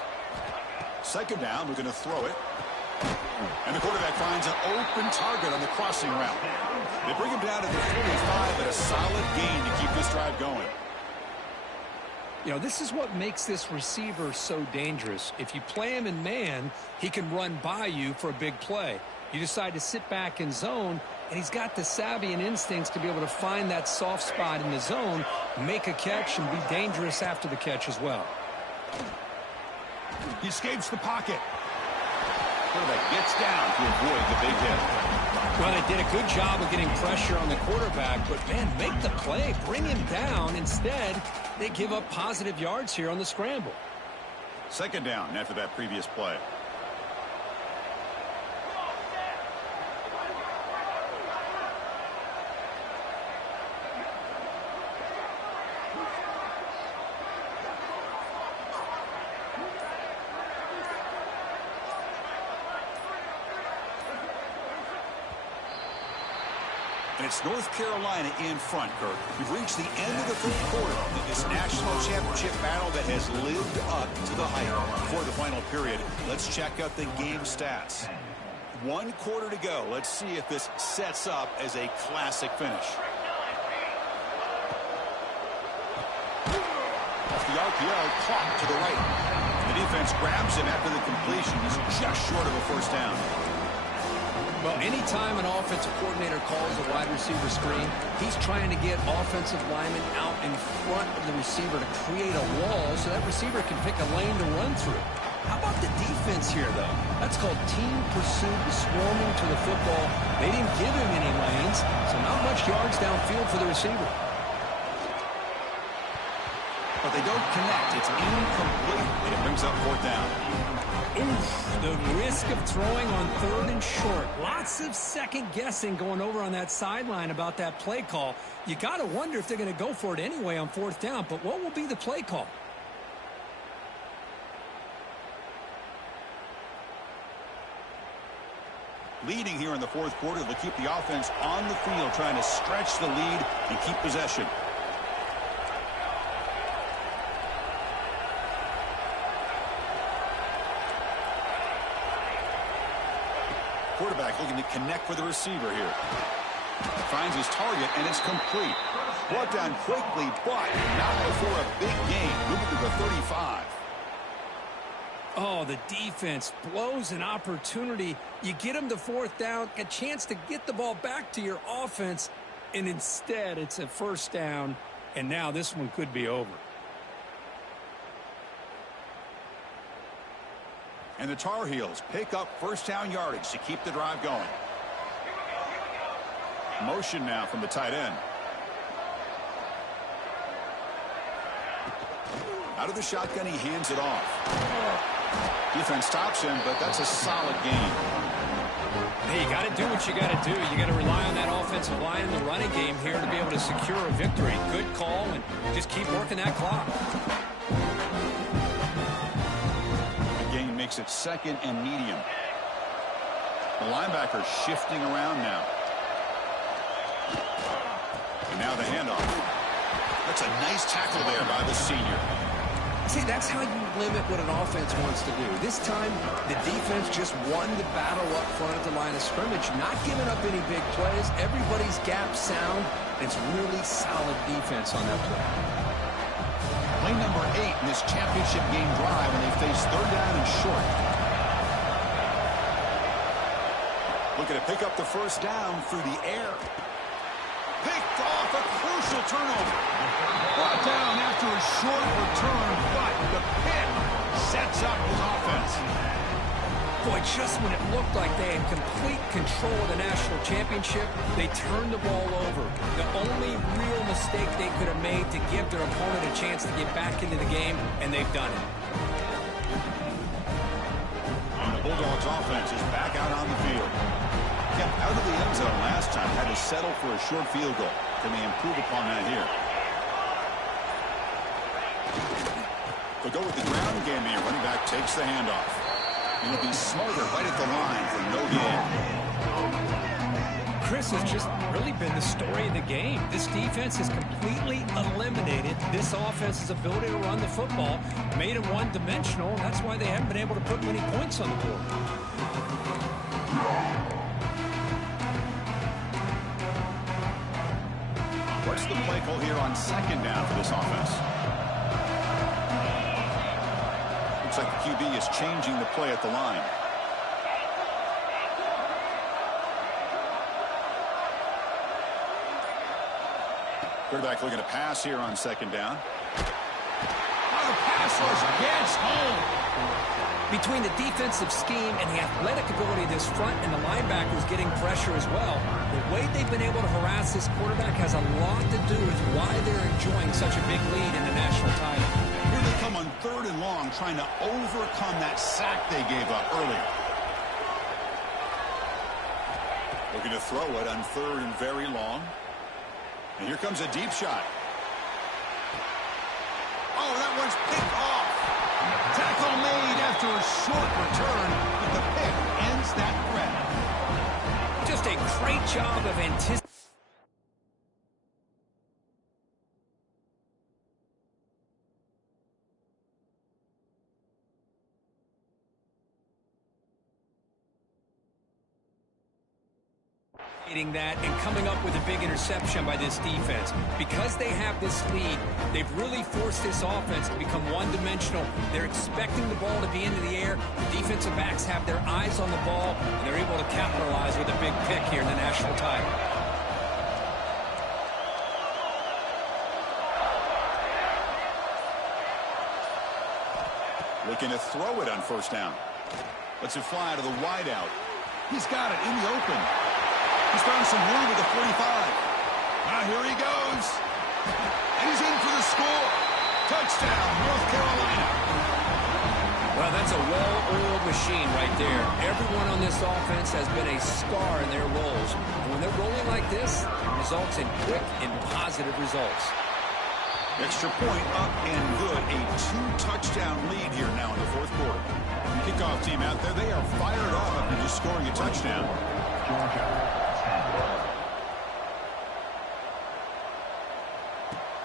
2nd down, we're going to throw it. And the quarterback finds an open target on the crossing route. They bring him down to the 45 and a solid gain to keep this drive going. You know, this is what makes this receiver so dangerous. If you play him in man, he can run by you for a big play. You decide to sit back in zone, and he's got the savvy and instincts to be able to find that soft spot in the zone, make a catch, and be dangerous after the catch as well. He escapes the pocket. Quarterback gets down to avoid the big hit. Well, they did a good job of getting pressure on the quarterback, but, man, make the play. Bring him down. Instead, they give up positive yards here on the scramble. 2nd down after that previous play. And it's North Carolina in front, Kirk. We've reached the end of the 3rd quarter in this national championship battle that has lived up to the hype. Before the final period, let's check out the game stats. 1 quarter to go. Let's see if this sets up as a classic finish. Off the RPO, caught to the right. The defense grabs him after the completion. He's just short of a 1st down. Well, anytime an offensive coordinator calls a wide receiver screen, he's trying to get offensive linemen out in front of the receiver to create a wall so that receiver can pick a lane to run through. How about the defense here, though? That's called team pursuit, swarming to the football. They didn't give him any lanes, so not much yards downfield for the receiver. But they don't connect. It's incomplete, and it brings up 4th down. Oof, the risk of throwing on 3rd and short. Lots of second guessing going over on that sideline about that play call. You got to wonder if they're going to go for it anyway on 4th down, but what will be the play call? Leading here in the 4th quarter, they'll keep the offense on the field, trying to stretch the lead and keep possession. quarterback looking to connect with the receiver here. Finds his target, and it's complete. Brought down quickly, but not before a big gain. Moving to the 35. Oh, the defense blows an opportunity. You get them to fourth down, a chance to get the ball back to your offense, and instead it's a first down, and now this one could be over. And the Tar Heels pick up first down yardage to keep the drive going. Motion now from the tight end. Out of the shotgun, he hands it off. Defense stops him, but that's a solid gain. Hey, you got to do what you got to do. You got to rely on that offensive line in the running game here to be able to secure a victory. Good call, and just keep working that clock. The gain makes it second and medium. The linebacker shifting around now. And now the handoff. That's a nice tackle there by the senior. See, that's how you limit what an offense wants to do. This time, the defense just won the battle up front at the line of scrimmage, not giving up any big plays. Everybody's gap sound. It's really solid defense on that play. Play number 8 in this championship game drive when they face third down and short. Looking to pick up the first down through the air. Picked off, a crucial turnover. Brought down after a short return, but the pick sets up his offense. Boy, just when it looked like they had complete control of the national championship, they turned the ball over. The only real mistake they could have made to give their opponent a chance to get back into the game, and they've done it. And the Bulldogs offense is back out on the field. Kept out of the end zone last time, had to settle for a short field goal. Can they improve upon that here? They'll go with the ground game here. Running back takes the handoff. He'll be smarter right at the line for no gain. Chris has just really been the story of the game. This defense has completely eliminated this offense's ability to run the football, made them one-dimensional, and that's why they haven't been able to put many points on the board. What's the play call here on second down for this offense? Looks like the QB is changing the play at the line. Quarterback looking to pass here on second down. Oh, the pass rush gets home. Between the defensive scheme and the athletic ability of this front and the linebackers getting pressure as well, the way they've been able to harass this quarterback has a lot to do with why they're enjoying such a big lead in the national title. Here they come on third and long, trying to overcome that sack they gave up earlier. Looking to throw it on third and very long. And here comes a deep shot. Oh, that one's picked off. Tackle made after a short return, but the pick ends that threat. Just a great job of anticipating. That and coming up with a big interception by this defense. Because they have this lead, they've really forced this offense to become one-dimensional. They're expecting the ball to be into the air. The defensive backs have their eyes on the ball, and they're able to capitalize with a big pick here in the national title. Looking to throw it on first down. Lets it fly to the wideout. He's got it in the open. He's found some room with the 45. Now here he goes. And he's in for the score. Touchdown, North Carolina. Well, that's a well-oiled machine right there. Everyone on this offense has been a star in their roles. And when they're rolling like this, it results in quick and positive results. Extra point up and good. A 2-touchdown lead here now in the fourth quarter. The kickoff team out there, they are fired up after just scoring a touchdown. Georgia.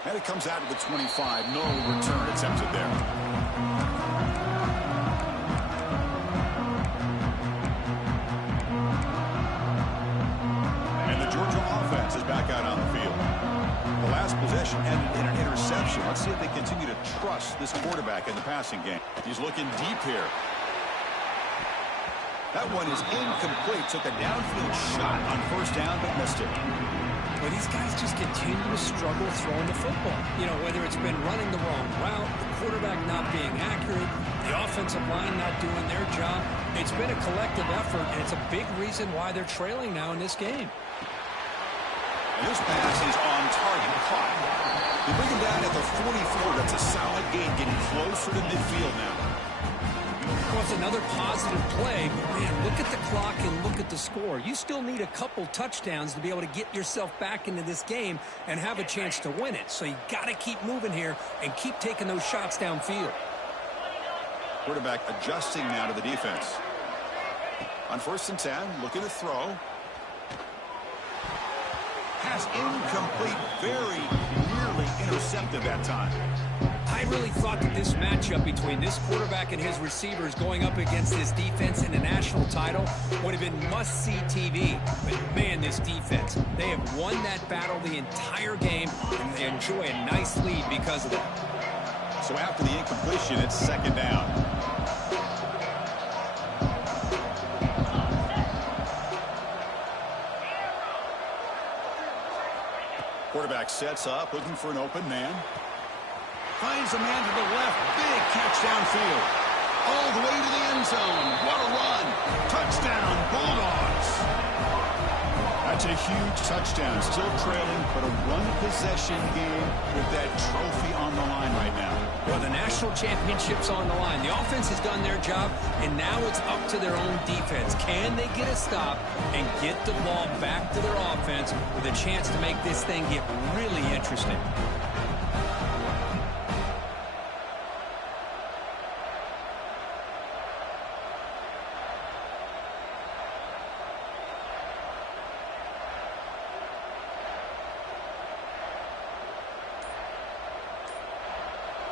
And it comes out to the 25. No return attempted there. back out on the field. The last possession ended in an interception. Let's see if they continue to trust this quarterback in the passing game. He's looking deep here. That one is incomplete. Took a downfield shot on first down, but missed it. But these guys just continue to struggle throwing the football. You know, whether it's been running the wrong route, the quarterback not being accurate, the offensive line not doing their job. It's been a collective effort, and it's a big reason why they're trailing now in this game. And this pass is on target, caught. They bring him down at the 44. That's a solid gain, getting closer to midfield now. Well, it's another positive play, but man, look at the clock and look at the score. You still need a couple touchdowns to be able to get yourself back into this game and have a chance to win it. So you got to keep moving here and keep taking those shots downfield. Quarterback adjusting now to the defense. On 1st and 10, looking to throw. Pass incomplete, very nearly intercepted that time. I really thought that this matchup between this quarterback and his receivers going up against this defense in the national title would have been must-see TV. But, man, this defense, they have won that battle the entire game, and they enjoy a nice lead because of that. So after the incompletion, it's 2nd down. Quarterback sets up, looking for an open man. Finds a man to the left. Big catch downfield. All the way to the end zone. What a run. Touchdown, Bulldogs. That's a huge touchdown. Still trailing, but a one-possession game with that trophy on the line right now. Well, the national championship's on the line. The offense has done their job, and now it's up to their own defense. Can they get a stop and get the ball back to their offense with a chance to make this thing get really interesting?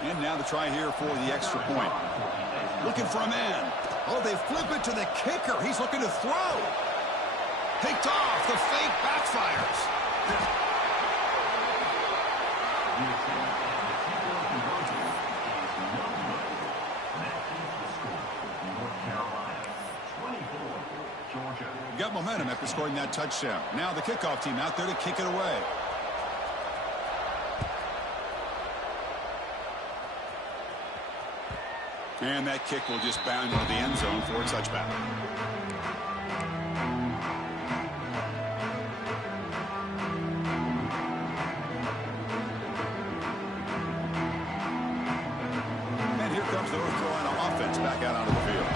And now the try here for the extra point. Looking for a man. Oh, they flip it to the kicker. He's looking to throw. Picked off. The fake backfires. Got momentum after scoring that touchdown. Now the kickoff team out there to kick it away. And that kick will just bound into the end zone for a touchback. And here comes the North Carolina offense back out onto the field.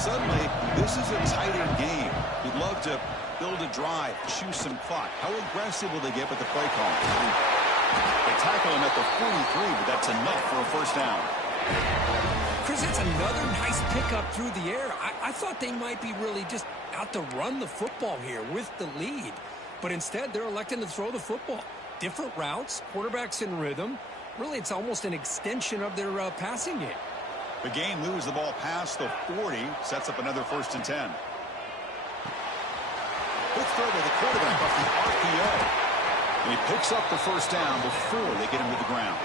Suddenly, this is a tighter game. You'd love to build a drive, choose some clock. How aggressive will they get with the play call? They tackle him at the 43, but that's enough for a first down. Chris, it's another nice pickup through the air. I thought they might be really just out to run the football here with the lead. But instead, they're electing to throw the football. Different routes, quarterbacks in rhythm. Really, it's almost an extension of their passing game. The game moves the ball past the 40, sets up another 1st and 10. Quick throw by the quarterback off the RPO. And he picks up the first down before they get him to the ground.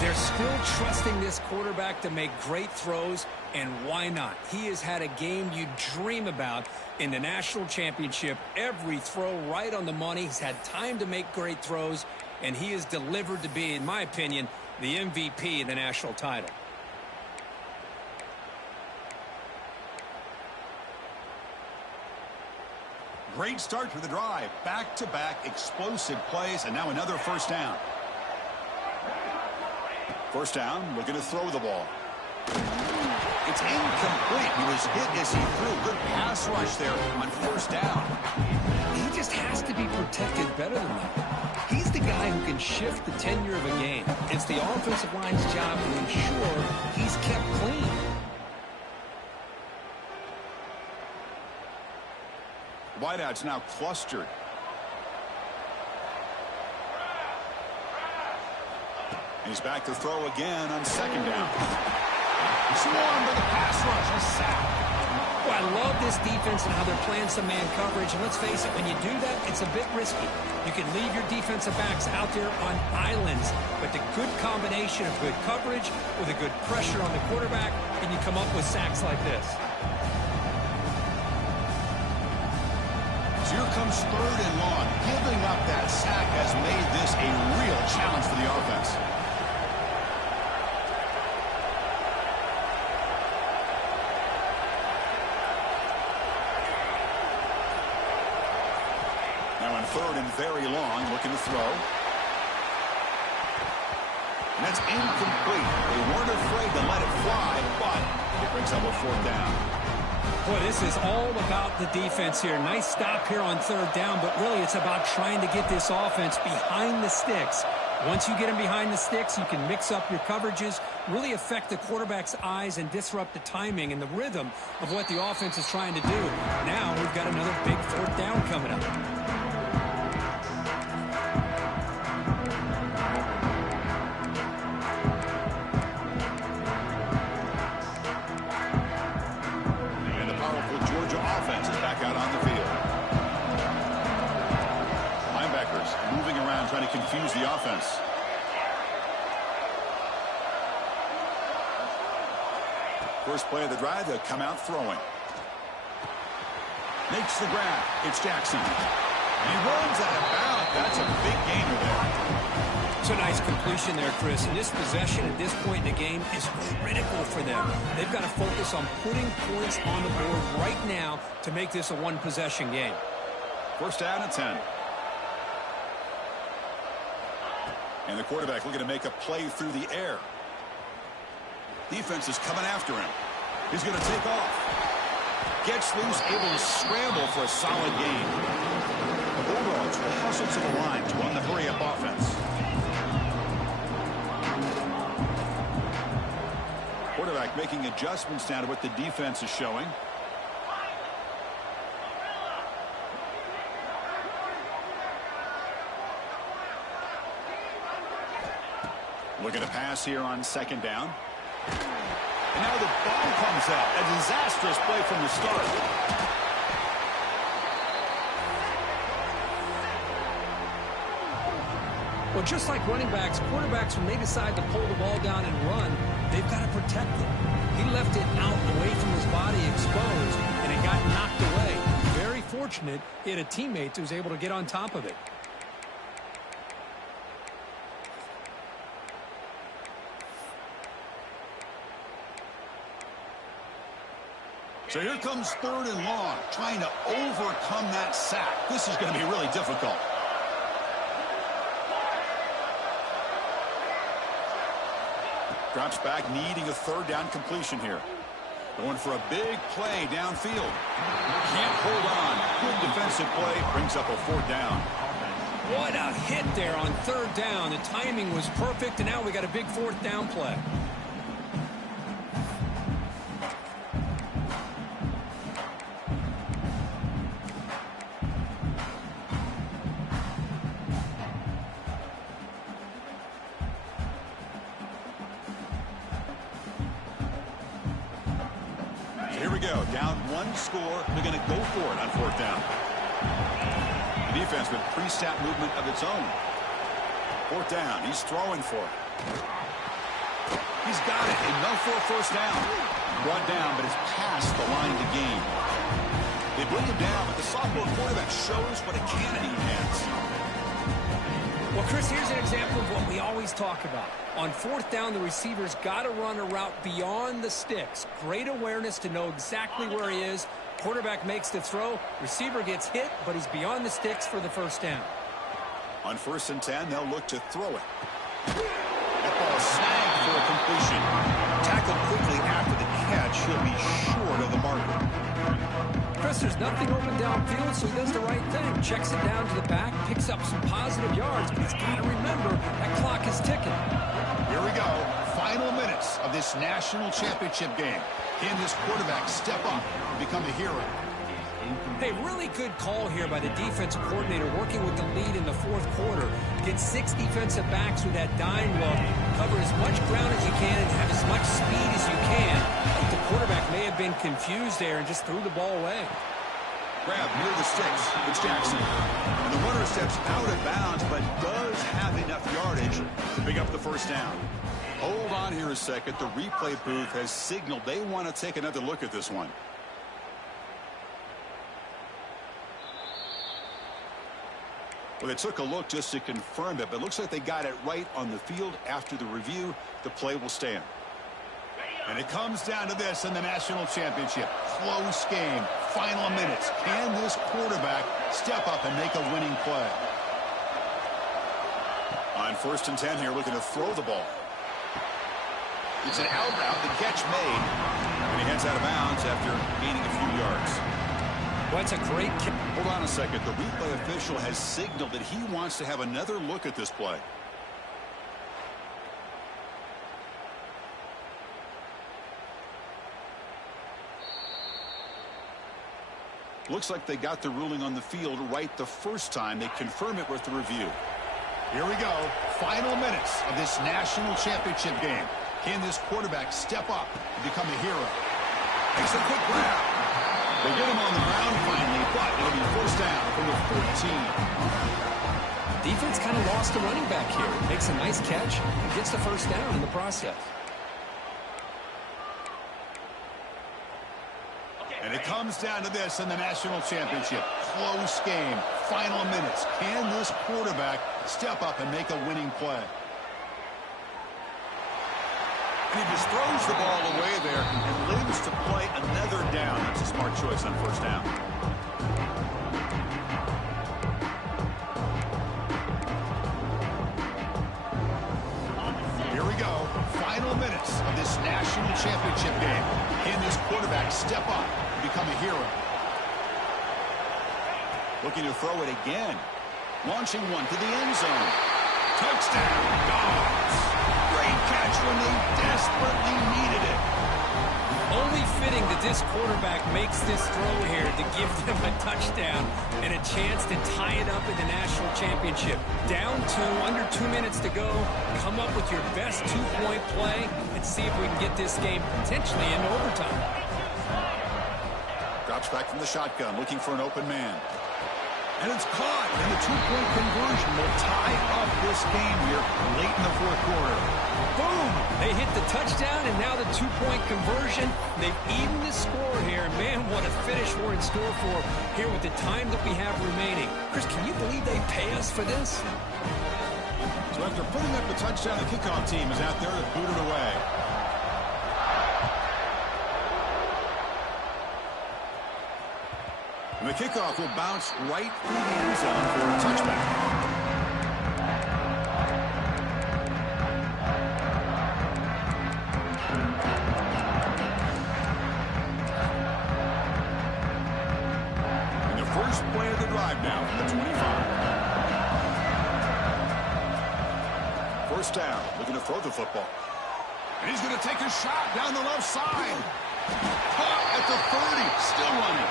They're still trusting this quarterback to make great throws, and why not? He has had a game you dream about in the national championship. Every throw right on the money. He's had time to make great throws, and he is delivered to be, in my opinion, the MVP of the national title. Great start to the drive. Back-to-back explosive plays, and now another first down. First down, looking to throw the ball. It's incomplete. He was hit as he threw. Good pass rush there on first down. He just has to be protected better than that. He's the guy who can shift the tenure of a game. It's the offensive line's job to ensure he's kept clean. Wideouts now clustered. He's back to throw again on second down. Swarmed by the pass rush. A sack. Well, I love this defense and how they're playing some man coverage. And let's face it, when you do that, it's a bit risky. You can leave your defensive backs out there on islands, but the good combination of good coverage with a good pressure on the quarterback, and you come up with sacks like this. So here comes 3rd and long. Giving up that sack has made this a real challenge for the offense. Now on 3rd and very long, looking to throw. And that's incomplete. They weren't afraid to let it fly, but it brings up a 4th down. Boy, this is all about the defense here. Nice stop here on 3rd down, but really it's about trying to get this offense behind the sticks. Once you get them behind the sticks, you can mix up your coverages, really affect the quarterback's eyes and disrupt the timing and the rhythm of what the offense is trying to do. Now we've got another big 4th down coming up. Trying to confuse the offense. First play of the drive, they'll come out throwing. Makes the grab. It's Jackson. And he runs out of bounds. That's a big gainer there. It's a nice completion there, Chris. And this possession at this point in the game is critical for them. They've got to focus on putting points on the board right now to make this a one-possession game. 1st down and 10. And the quarterback looking to make a play through the air. Defense is coming after him. He's going to take off. Gets loose, able to scramble for a solid gain. The Bulldogs will hustle to the line to run the hurry-up offense. Quarterback making adjustments now to what the defense is showing. Looking to pass here on 2nd down. And now the ball comes out. A disastrous play from the start. Well, just like running backs, quarterbacks, when they decide to pull the ball down and run, they've got to protect it. He left it out away from his body exposed, and it got knocked away. Very fortunate he had a teammate who was able to get on top of it. So here comes 3rd and long, trying to overcome that sack. This is going to be really difficult. Drops back, needing a 3rd down completion here. Going for a big play downfield. Can't hold on. Good defensive play, brings up a 4th down. What a hit there on 3rd down. The timing was perfect, and now we got a big 4th down play. Here we go. Down 1 score. They're going to go for it on 4th down. The defense with pre-snap movement of its own. 4th down. He's throwing for it. He's got it. Enough for a 1st down. Brought down, but it's past the line to gain. They bring him down, but the sophomore quarterback shows what a cannon he has. Well, Chris, here's an example of what we always talk about. On 4th down, the receiver's got to run a route beyond the sticks. Great awareness to know exactly where he is. Quarterback makes the throw. Receiver gets hit, but he's beyond the sticks for the 1st down. On 1st and 10, they'll look to throw it. That ball snagged for a completion. Tackled quickly after the catch. He'll be short of the marker. Chris, there's nothing open downfield, so he does the right thing. Checks it down to the back, picks up some positive yards, but he's got to remember that clock is ticking. Here we go. Final minutes of this national championship game. Can this quarterback step up and become a hero? Hey, really good call here by the defensive coordinator working with the lead in the fourth quarter. Get 6 defensive backs with that dime look. Cover as much ground as you can and have as much speed as you can. The quarterback may have been confused there and just threw the ball away. Grab near the sticks. It's Jackson. And the runner steps out of bounds, but does have enough yardage to pick up the first down. Hold on here a second. The replay booth has signaled they want to take another look at this one. Well, they took a look just to confirm it, but it looks like they got it right on the field. After the review, the play will stand. And it comes down to this in the national championship. Close game. Final minutes. Can this quarterback step up and make a winning play? On 1st and 10 here, looking to throw the ball. It's an out route. The catch made. And he heads out of bounds after gaining a few yards. Well, it's a great kick. Hold on a second. The replay official has signaled that he wants to have another look at this play. Looks like they got the ruling on the field right the first time. They confirm it with the review. Here we go. Final minutes of this national championship game. Can this quarterback step up and become a hero? Makes a quick grab. They get him on the ground finally, but it'll be first down from the 14. Defense kind of lost the running back here. Makes a nice catch and gets the first down in the process. And it comes down to this in the national championship. Close game. Final minutes. Can this quarterback step up and make a winning play? And he just throws the ball away there and lives to play another down. That's a smart choice on first down. Here we go. Final minutes of this national championship game. Can this quarterback step up and become a hero? Looking to throw it again. Launching one to the end zone. Touchdown, Dogs. Great catch when they desperately needed it. Only fitting that this quarterback makes this throw here to give them a touchdown and a chance to tie it up in the national championship. Down 2, under 2 minutes to go. Come up with your best 2-point play and see if we can get this game potentially into overtime. Drops back from the shotgun, looking for an open man. And it's caught, and the 2-point conversion will tie up this game here late in the fourth quarter. Boom! They hit the touchdown, and now the 2-point conversion. They've evened the score here. Man, what a finish we're in store for here with the time that we have remaining. Chris, can you believe they pay us for this? So after putting up the touchdown, the kickoff team is out there to boot it away. And the kickoff will bounce right through the end zone for a touchback. And the first play of the drive now from the 25. First down, looking to throw the football. And he's going to take a shot down the left side. Caught at the 30, still running.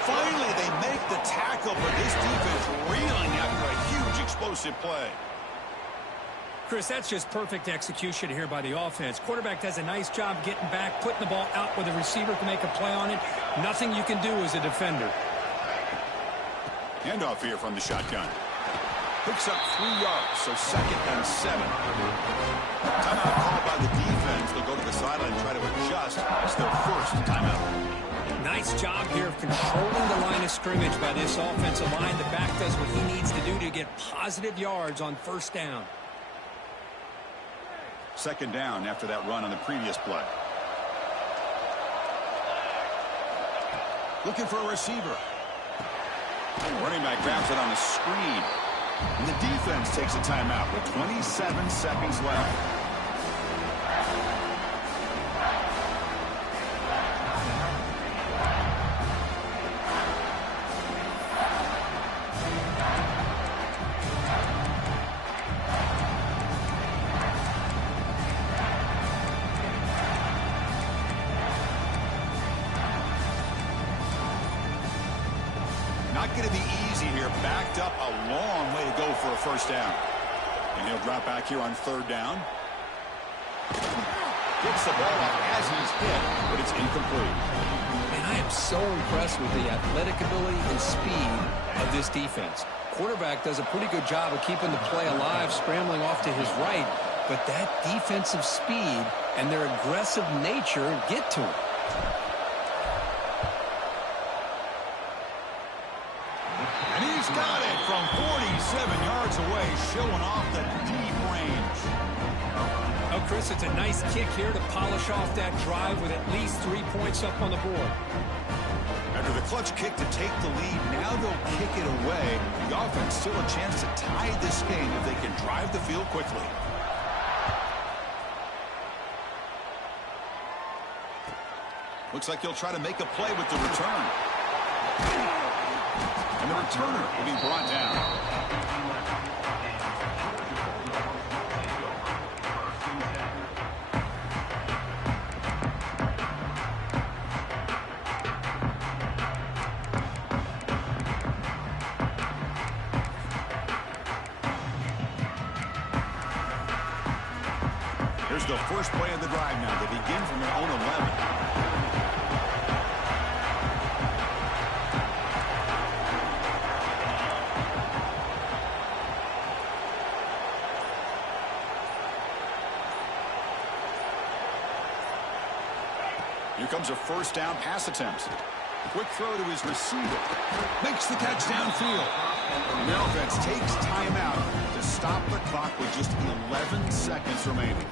Finally, they make the tackle, but this defense reeling after a huge explosive play. Chris, that's just perfect execution here by the offense. Quarterback does a nice job getting back, putting the ball out where the receiver can make a play on it. Nothing you can do as a defender. Handoff here from the shotgun. Picks up 3 yards, so 2nd and 7. Timeout called by the defense. They'll go to the sideline and try to adjust. It's their first timeout. Nice job here of controlling the line of scrimmage by this offensive line. The back does what he needs to do to get positive yards on first down. 2nd down after that run on the previous play. Looking for a receiver. Running back grabs it on the screen. And the defense takes a timeout with 27 seconds left. Not going to be easy here. Backed up a long way to go for a first down. And he'll drop back here on third down. Gets the ball off as he's hit, but it's incomplete. And I am so impressed with the athletic ability and speed of this defense. Quarterback does a pretty good job of keeping the play alive, scrambling off to his right, but that defensive speed and their aggressive nature get to him. And he's got it from 47 yards away, showing off the deep range. Oh, Chris, it's a nice kick here to polish off that drive with at least 3 points up on the board. After the clutch kick to take the lead, now they'll kick it away. The offense still a chance to tie this game if they can drive the field quickly. Looks like he'll try to make a play with the return. And the returner will be brought down. Here's the first play of the drive now. They begin from their own 11. Here comes a first down pass attempt. Quick throw to his receiver. Makes the catch downfield. And the offense takes timeout to stop the clock with just 11 seconds remaining.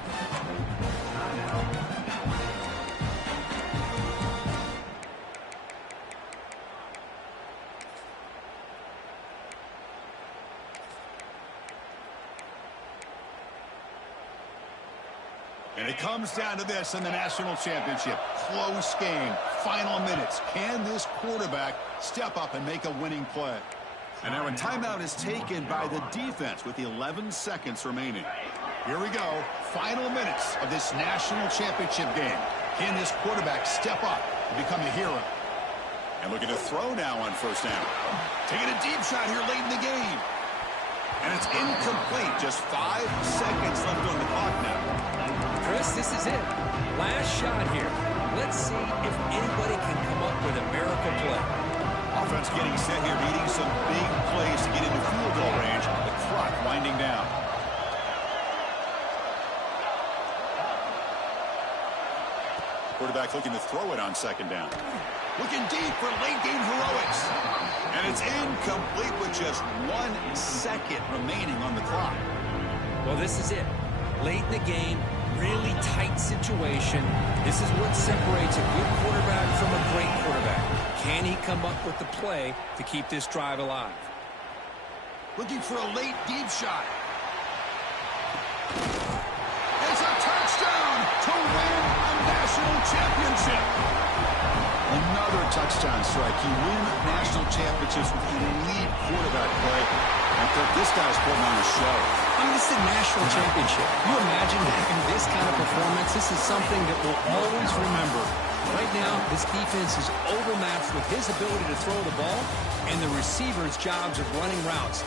And it comes down to this in the national championship. Close game. Final minutes. Can this quarterback step up and make a winning play? And now a timeout is taken by the defense with 11 seconds remaining. Here we go. Final minutes of this national championship game. Can this quarterback step up and become a hero? And looking to throw now on first down. Taking a deep shot here late in the game. And it's incomplete. Just 5 seconds left on the clock now. Chris, this is it. Last shot here. Let's see if anybody can come up with a miracle play. Offense getting set here, needing some big plays to get into field goal range. The clock winding down. Quarterback looking to throw it on second down. Looking deep for late game heroics. And it's incomplete with just 1 second remaining on the clock. Well, this is it. Late in the game, really tight situation. This is what separates a good quarterback from a great quarterback. Can he come up with the play to keep this drive alive? Looking for a late deep shot. It's a touchdown to win a national championship. Another touchdown strike. You win national championships with elite quarterback play. This guy's putting on a show. I mean, this is a national championship. You imagine having this kind of performance? This is something that we'll always remember. Right now, this defense is overmatched with his ability to throw the ball and the receivers' jobs of running routes.